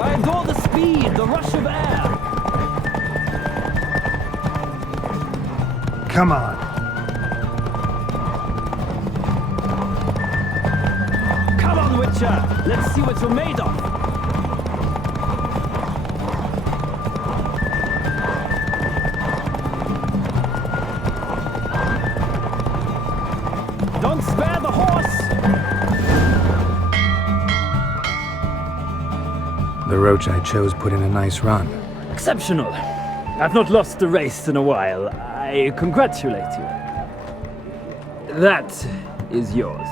I adore the speed, the rush of air! Come on. Come on, Witcher! Let's see what you're made of! Don't spare the horse! The roach I chose put in a nice run. Exceptional. I've not lost a race in a while. I congratulate you. That is yours.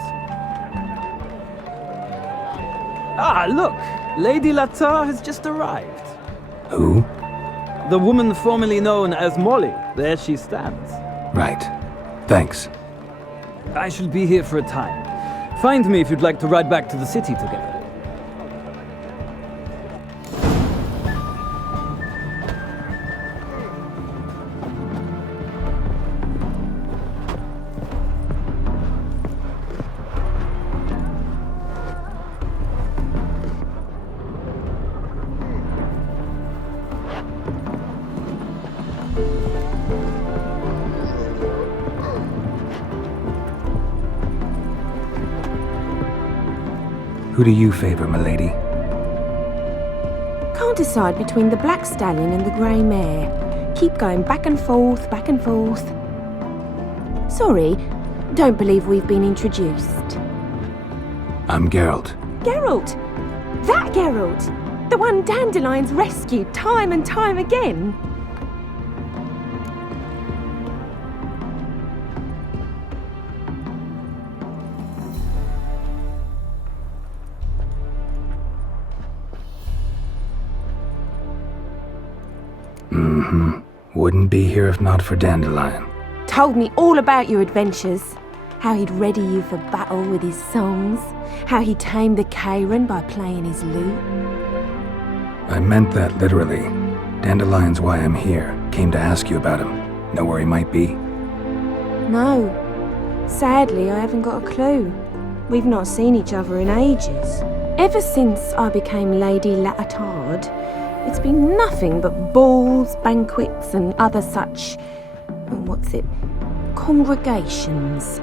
Ah, look! Lady Latar has just arrived. Who? The woman formerly known as Molly. There she stands. Right. Thanks. I shall be here for a time. Find me if you'd like to ride back to the city together. Who do you favor, milady? Can't decide between the black stallion and the grey mare. Keep going back and forth, back and forth. Sorry, don't believe we've been introduced. I'm Geralt. Geralt! That Geralt! The one Dandelions rescued time and time again! Wouldn't be here if not for Dandelion. Told me all about your adventures. How he'd ready you for battle with his songs. How he tamed the Kayran by playing his lute. I meant that literally. Dandelion's why I'm here. Came to ask you about him. Know where he might be? No. Sadly, I haven't got a clue. We've not seen each other in ages. Ever since I became Lady Latard, it's been nothing but balls, banquets, and other such... congregations.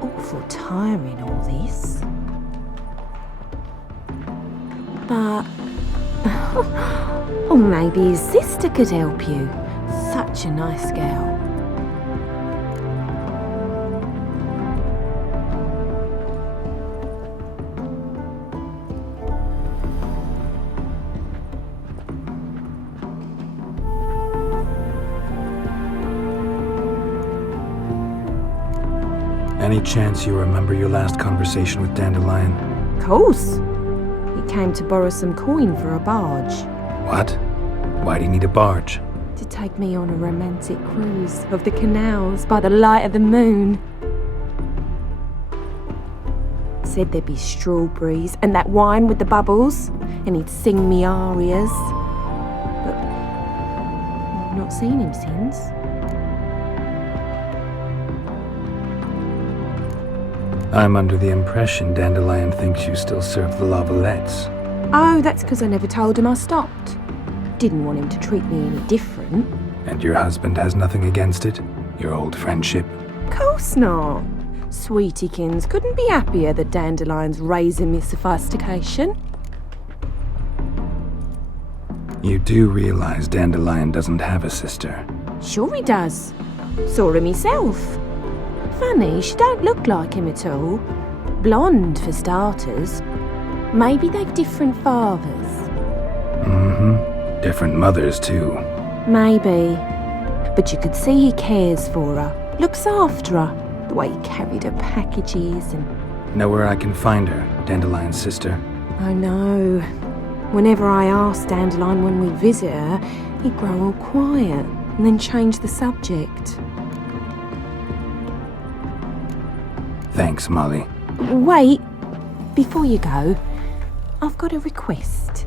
Awful tiring, all this. But... or maybe his sister could help you. Such a nice girl. Any chance you remember your last conversation with Dandelion? Course. He came to borrow some coin for a barge. What? Why do you need a barge? To take me on a romantic cruise of the canals by the light of the moon. Said there'd be strawberries and that wine with the bubbles, and he'd sing me arias. But I've not seen him since. I'm under the impression Dandelion thinks you still serve the Lavalettes. Oh, that's because I never told him I stopped. Didn't want him to treat me any different. And your husband has nothing against it? Your old friendship? Course not. Sweetiekins couldn't be happier that Dandelion's raising me sophistication. You do realize Dandelion doesn't have a sister? Sure he does. Saw her myself. Funny, she don't look like him at all. Blonde, for starters. Maybe they've different fathers. Mm-hmm. Different mothers, too. Maybe. But you could see he cares for her. Looks after her. The way he carried her packages and... Know where I can find her, Dandelion's sister? I know. Whenever I ask Dandelion when we visit her, he'd grow all quiet and then change the subject. Thanks, Molly. Wait, before you go, I've got a request.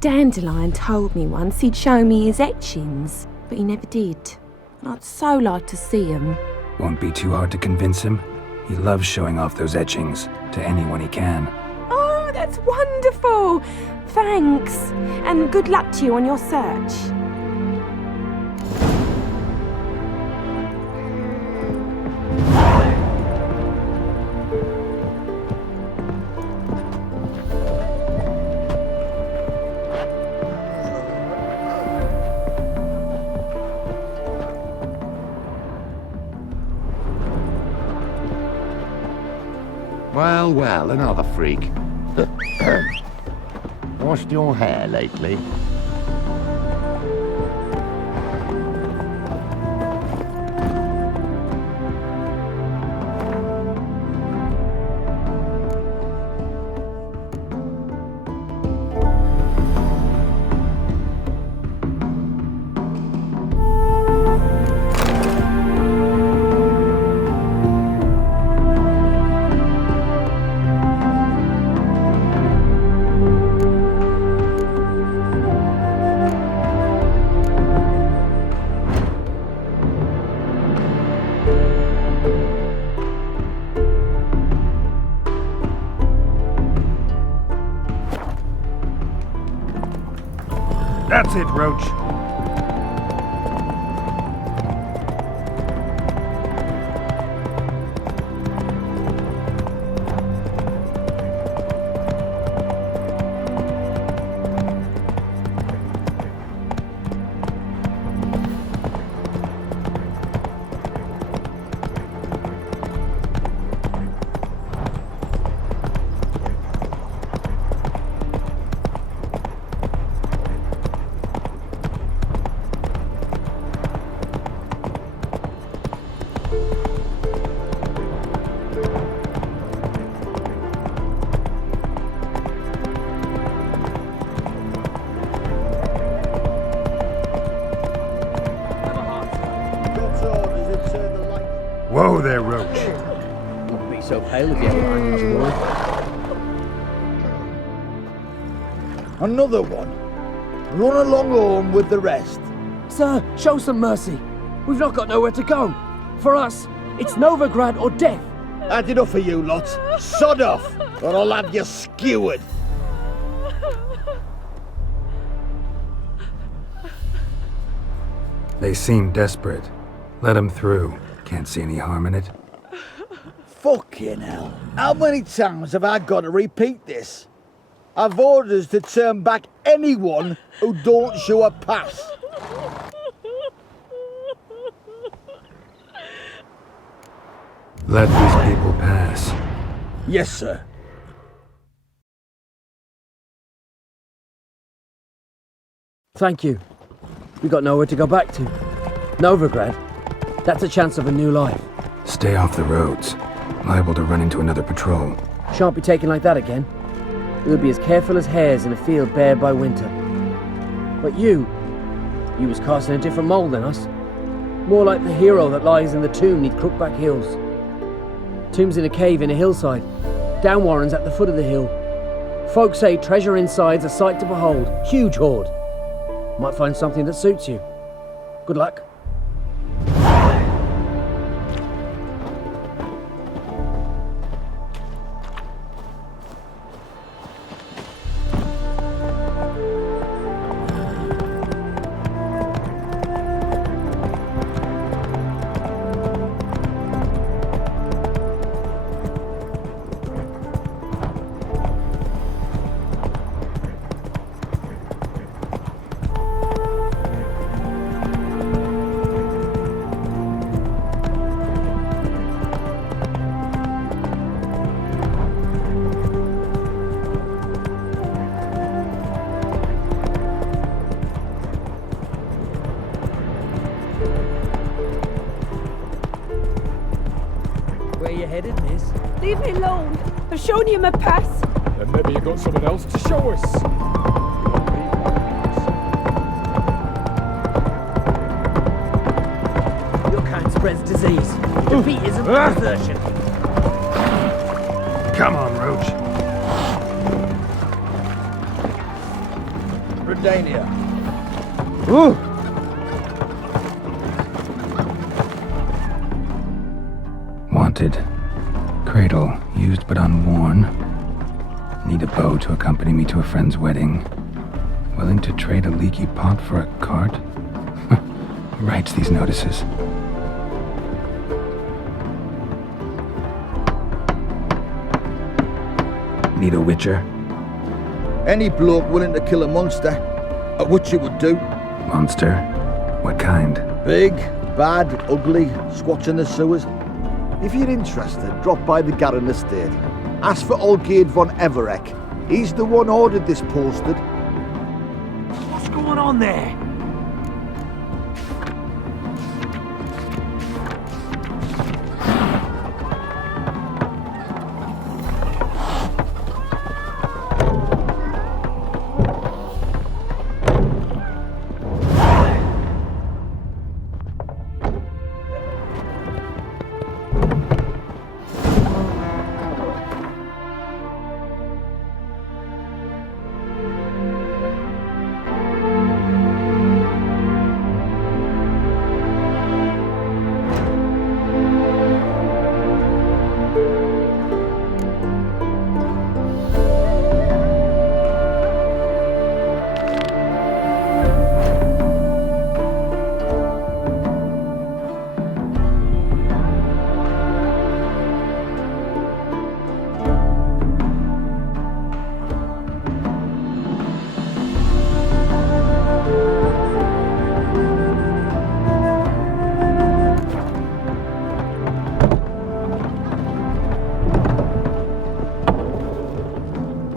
Dandelion told me once he'd show me his etchings, but he never did. And I'd so like to see them. Won't be too hard to convince him. He loves showing off those etchings to anyone he can. Oh, that's wonderful! Thanks, and good luck to you on your search. Well, well, another freak. Washed your hair lately? That's it, Roach. Whoa there, Roach. Wouldn't be so pale if you had lines, boy. Another one. Run along home with the rest. Sir, show some mercy. We've not got nowhere to go. For us, it's Novigrad or death. Had enough of you lot. Sod off, or I'll have you skewered. They seem desperate. Let them through. Can't see any harm in it. Fucking hell. How many times have I got to repeat this? I've orders to turn back anyone who don't show a pass. Let these people pass. Yes, sir. Thank you. We got nowhere to go back to. Novigrad. That's a chance of a new life. Stay off the roads. Liable to run into another patrol. Shan't be taken like that again. We'll be as careful as hares in a field bared by winter. But you was cast in a different mould than us. More like the hero that lies in the tomb neath Crookback Hills. Tomb's in a cave in a hillside. Downwarren's at the foot of the hill. Folk say treasure inside's a sight to behold. Huge hoard. Might find something that suits you. Good luck. Where you headed, miss? Leave me alone. I've shown you my pass. Then maybe you got someone else to show us. Your kind spreads disease. Defeat isn't desertion. Come on, Roach. Redania. Ooh! Wanted. Cradle, used but unworn. Need a bow to accompany me to a friend's wedding. Willing to trade a leaky pot for a cart? Who writes these notices? Need a witcher? Any bloke willing to kill a monster, a witcher would do. Monster? What kind? Big, bad, ugly, squats in the sewers. If you're interested, drop by the Garren estate. Ask for Olgierd von Everek. He's the one ordered this posted. What's going on there?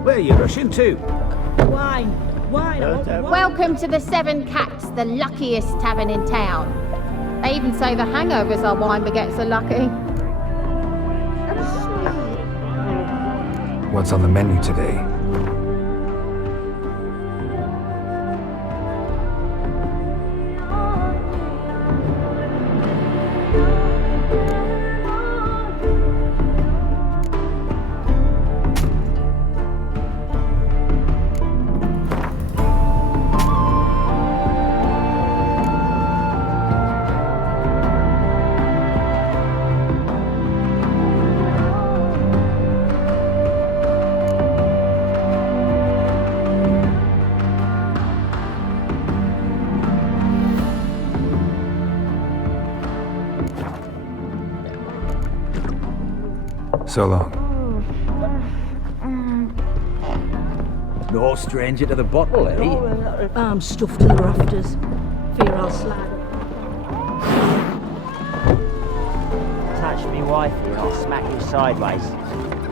Where are you rushing to? Wine. Wine. I want wine. Welcome to the Seven Cats, the luckiest tavern in town. They even say the hangovers our wine baguettes are lucky. What's on the menu today? So long. No stranger to the bottle, eh? I'm stuffed to the rafters. Fear I'll slide. Touch me wifey and I'll smack you sideways.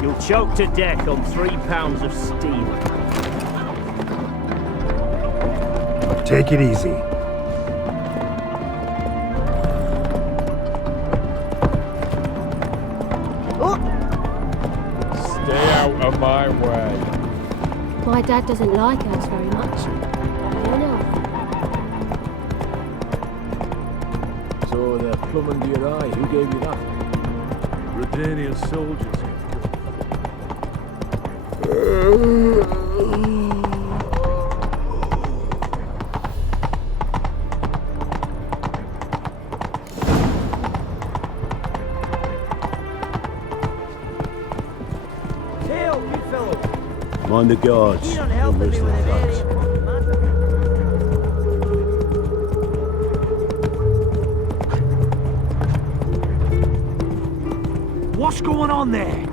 You'll choke to death on 3 pounds of steel. Take it easy. Stay out of my way. My dad doesn't like us very much. You know. So the plum under your eye, who gave you that? Redanian soldiers. Tail, you fellow. Mind the guards. You don't help me with it. What's going on there?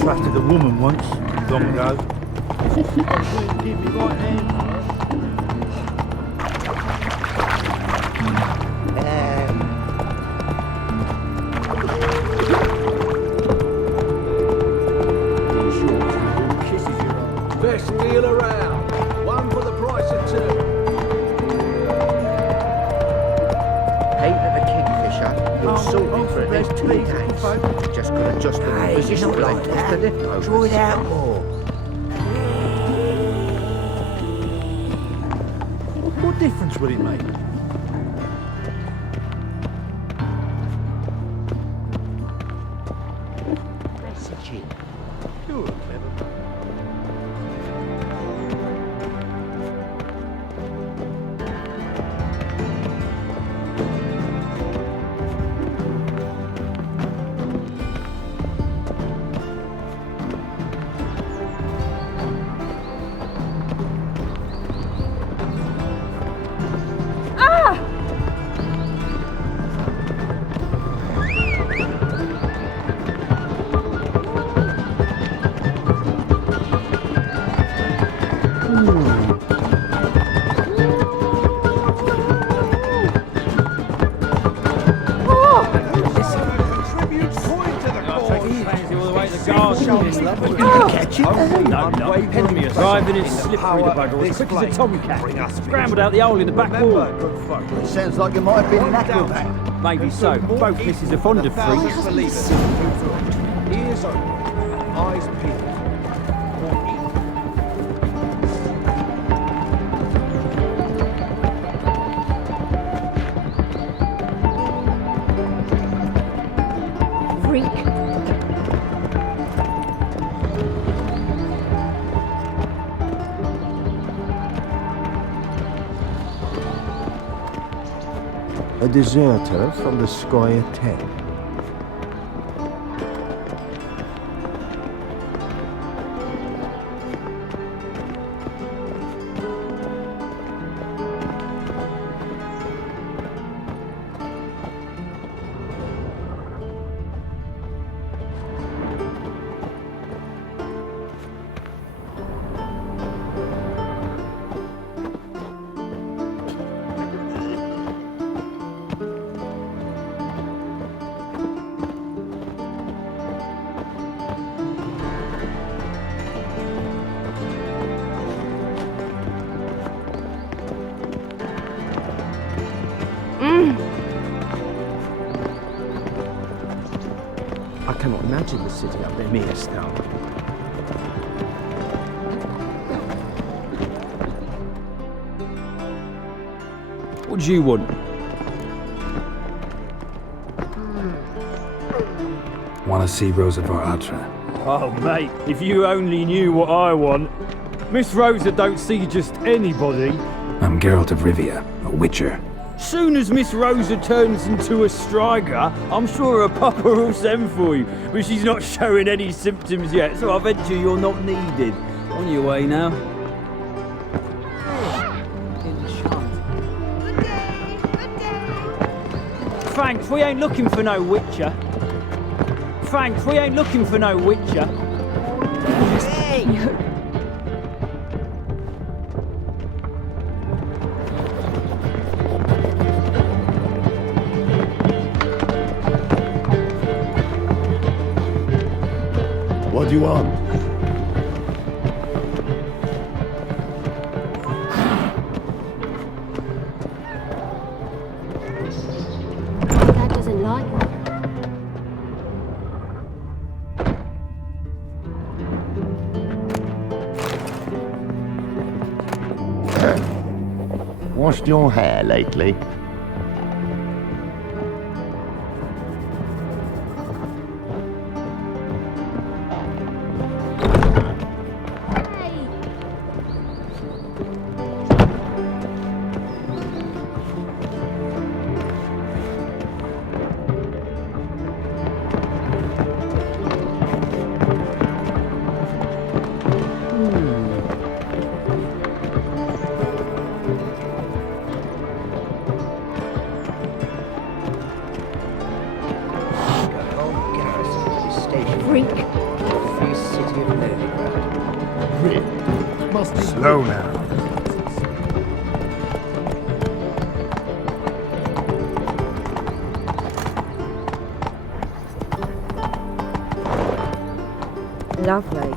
Trusted a woman once, long ago. Keep me right hand. Best deal around. One for the price of two. Ain't that the Kingfisher? You'll sort me for at least 2 days. Just got to adjust the position when I toss the leftovers. Draw it out more. What difference would it make? Message it. You're clever. Driving in slippery the bugger, as quick as a tomcat. Scrambled out the hole in the back wall. It sounds like you might have been an acrobat. Maybe so. Both misses are fond of freaks. Ears open, eyes peeled. Freak. A deserter from the Squire 10. I cannot imagine the city up there, mere stone. What do you want? Want to see Rosa var Atra? Oh, mate, if you only knew what I want. Miss Rosa don't see just anybody. I'm Geralt of Rivia, a witcher. Soon as Miss Rosa turns into a striker, I'm sure her papa will send for you. But she's not showing any symptoms yet, so I venture you're not needed. On your way now. Thanks, we ain't looking for no witcher. Thanks, we ain't looking for no witcher. Hey! What do you want? Dad doesn't like me. Washed your hair lately? Freak. Free city of Novigrad. Really? Must be Slow now. Lovely.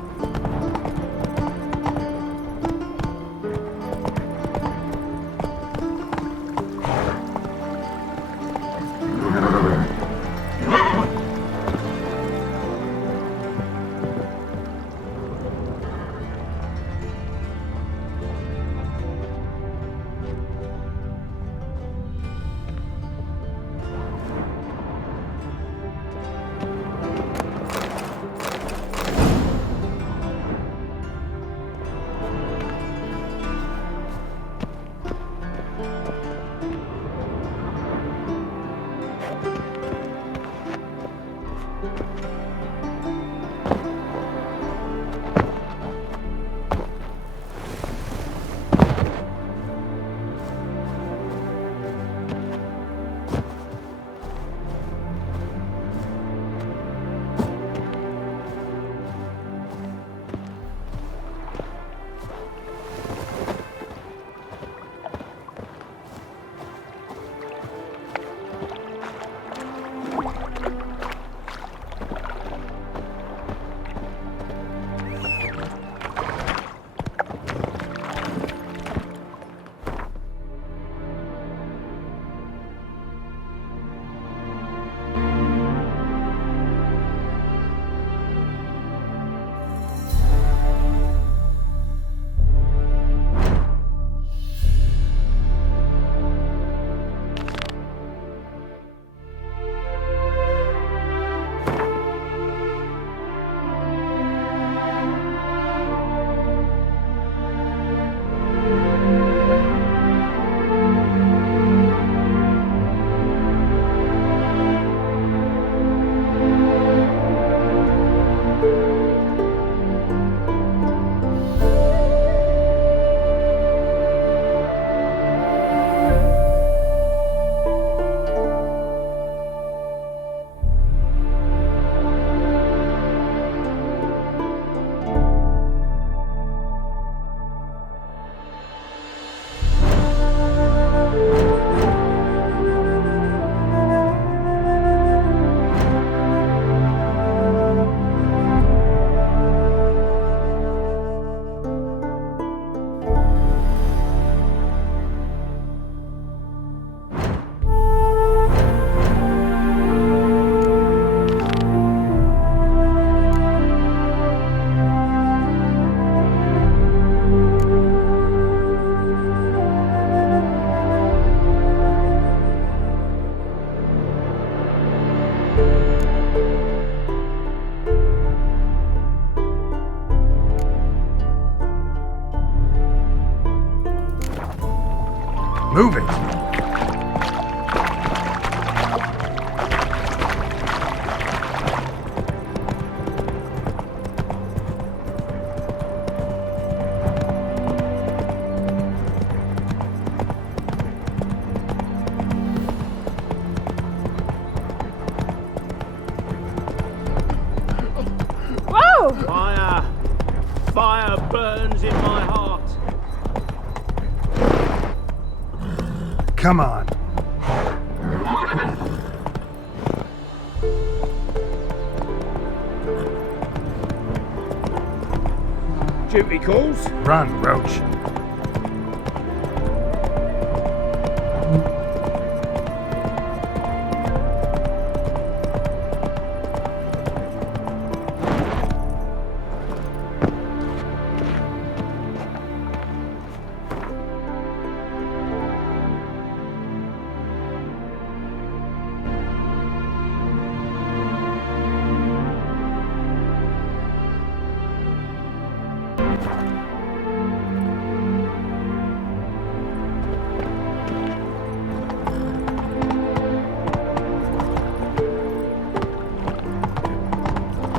Move it! No! Fire! Fire burns in my heart. Come on. Duty calls. Run, Roach.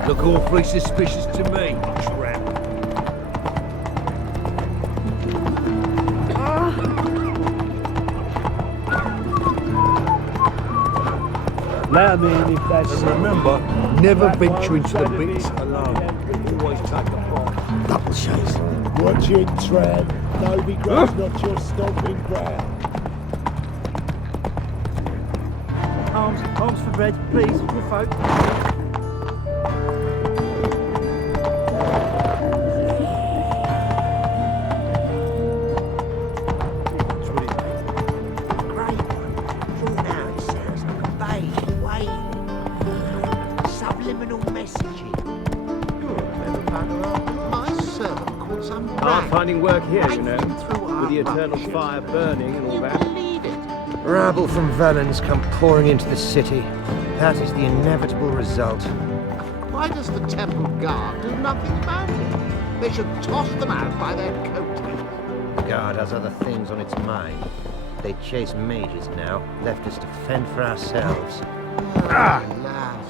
Look awfully suspicious to me, tramp. Let me in if that's... And remember, never venture into the bits alone. Always take a part. Double chase. Watch it, Trev. Novi Grad's not your stomping ground. Arms for bread, please, good folk. Finding work here, you know, with the eternal fire burning and all that. Rabble from Valens come pouring into the city. That is the inevitable result. Why does the Temple Guard do nothing about it? They should toss them out by their coattails. The Guard has other things on its mind. They chase mages now, left us to fend for ourselves. Alas.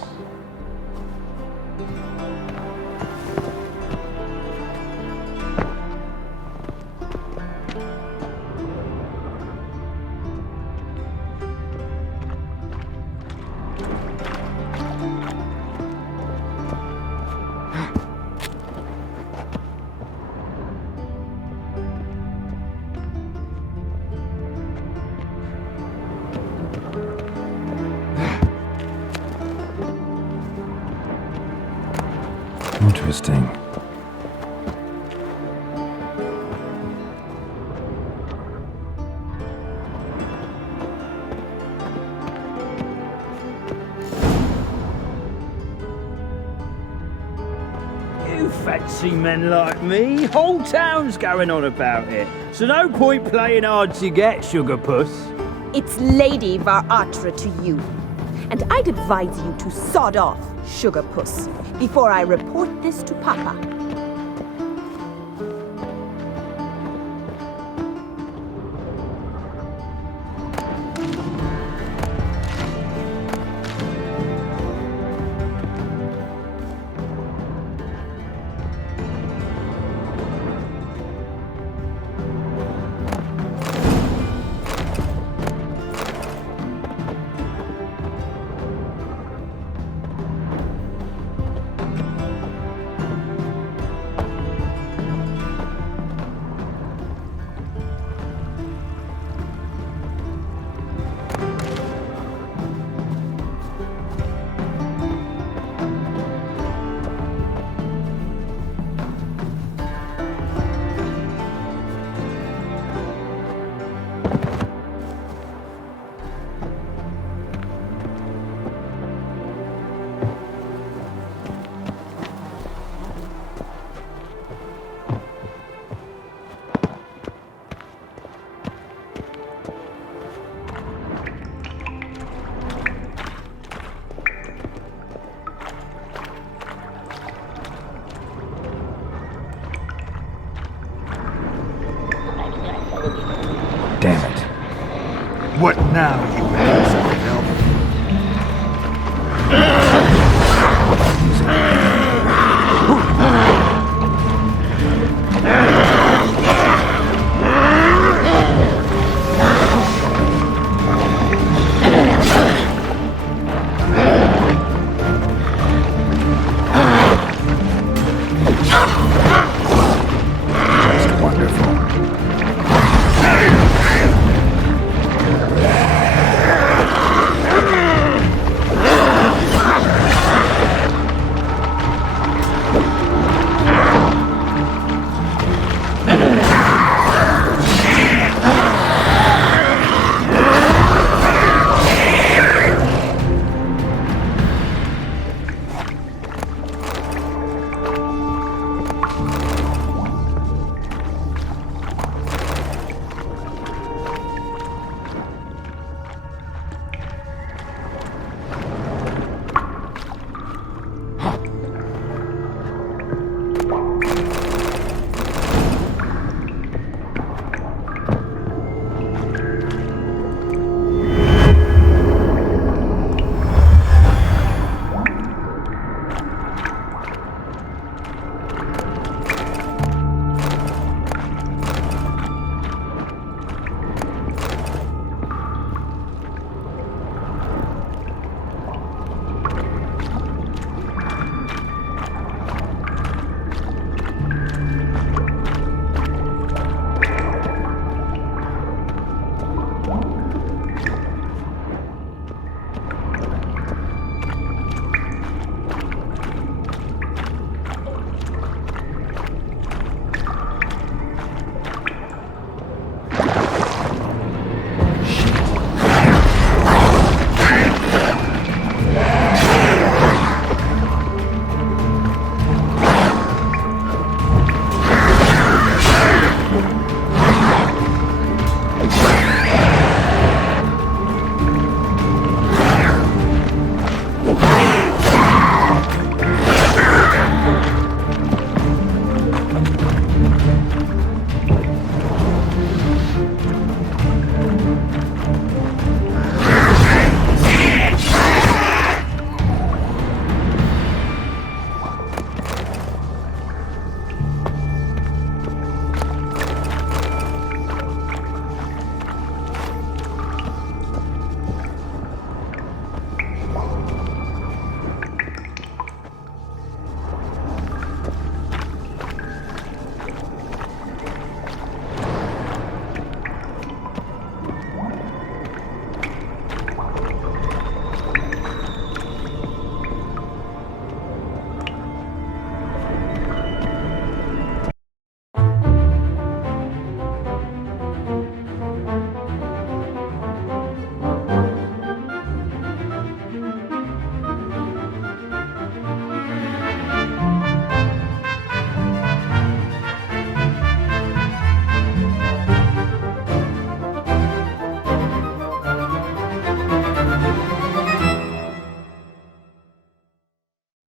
Interesting. You fancy men like me? Whole town's going on about it. So no point playing hard to get, sugar puss. It's Lady Var Atra to you. And I'd advise you to sod off, sugar puss, before I report this to Papa. What now, you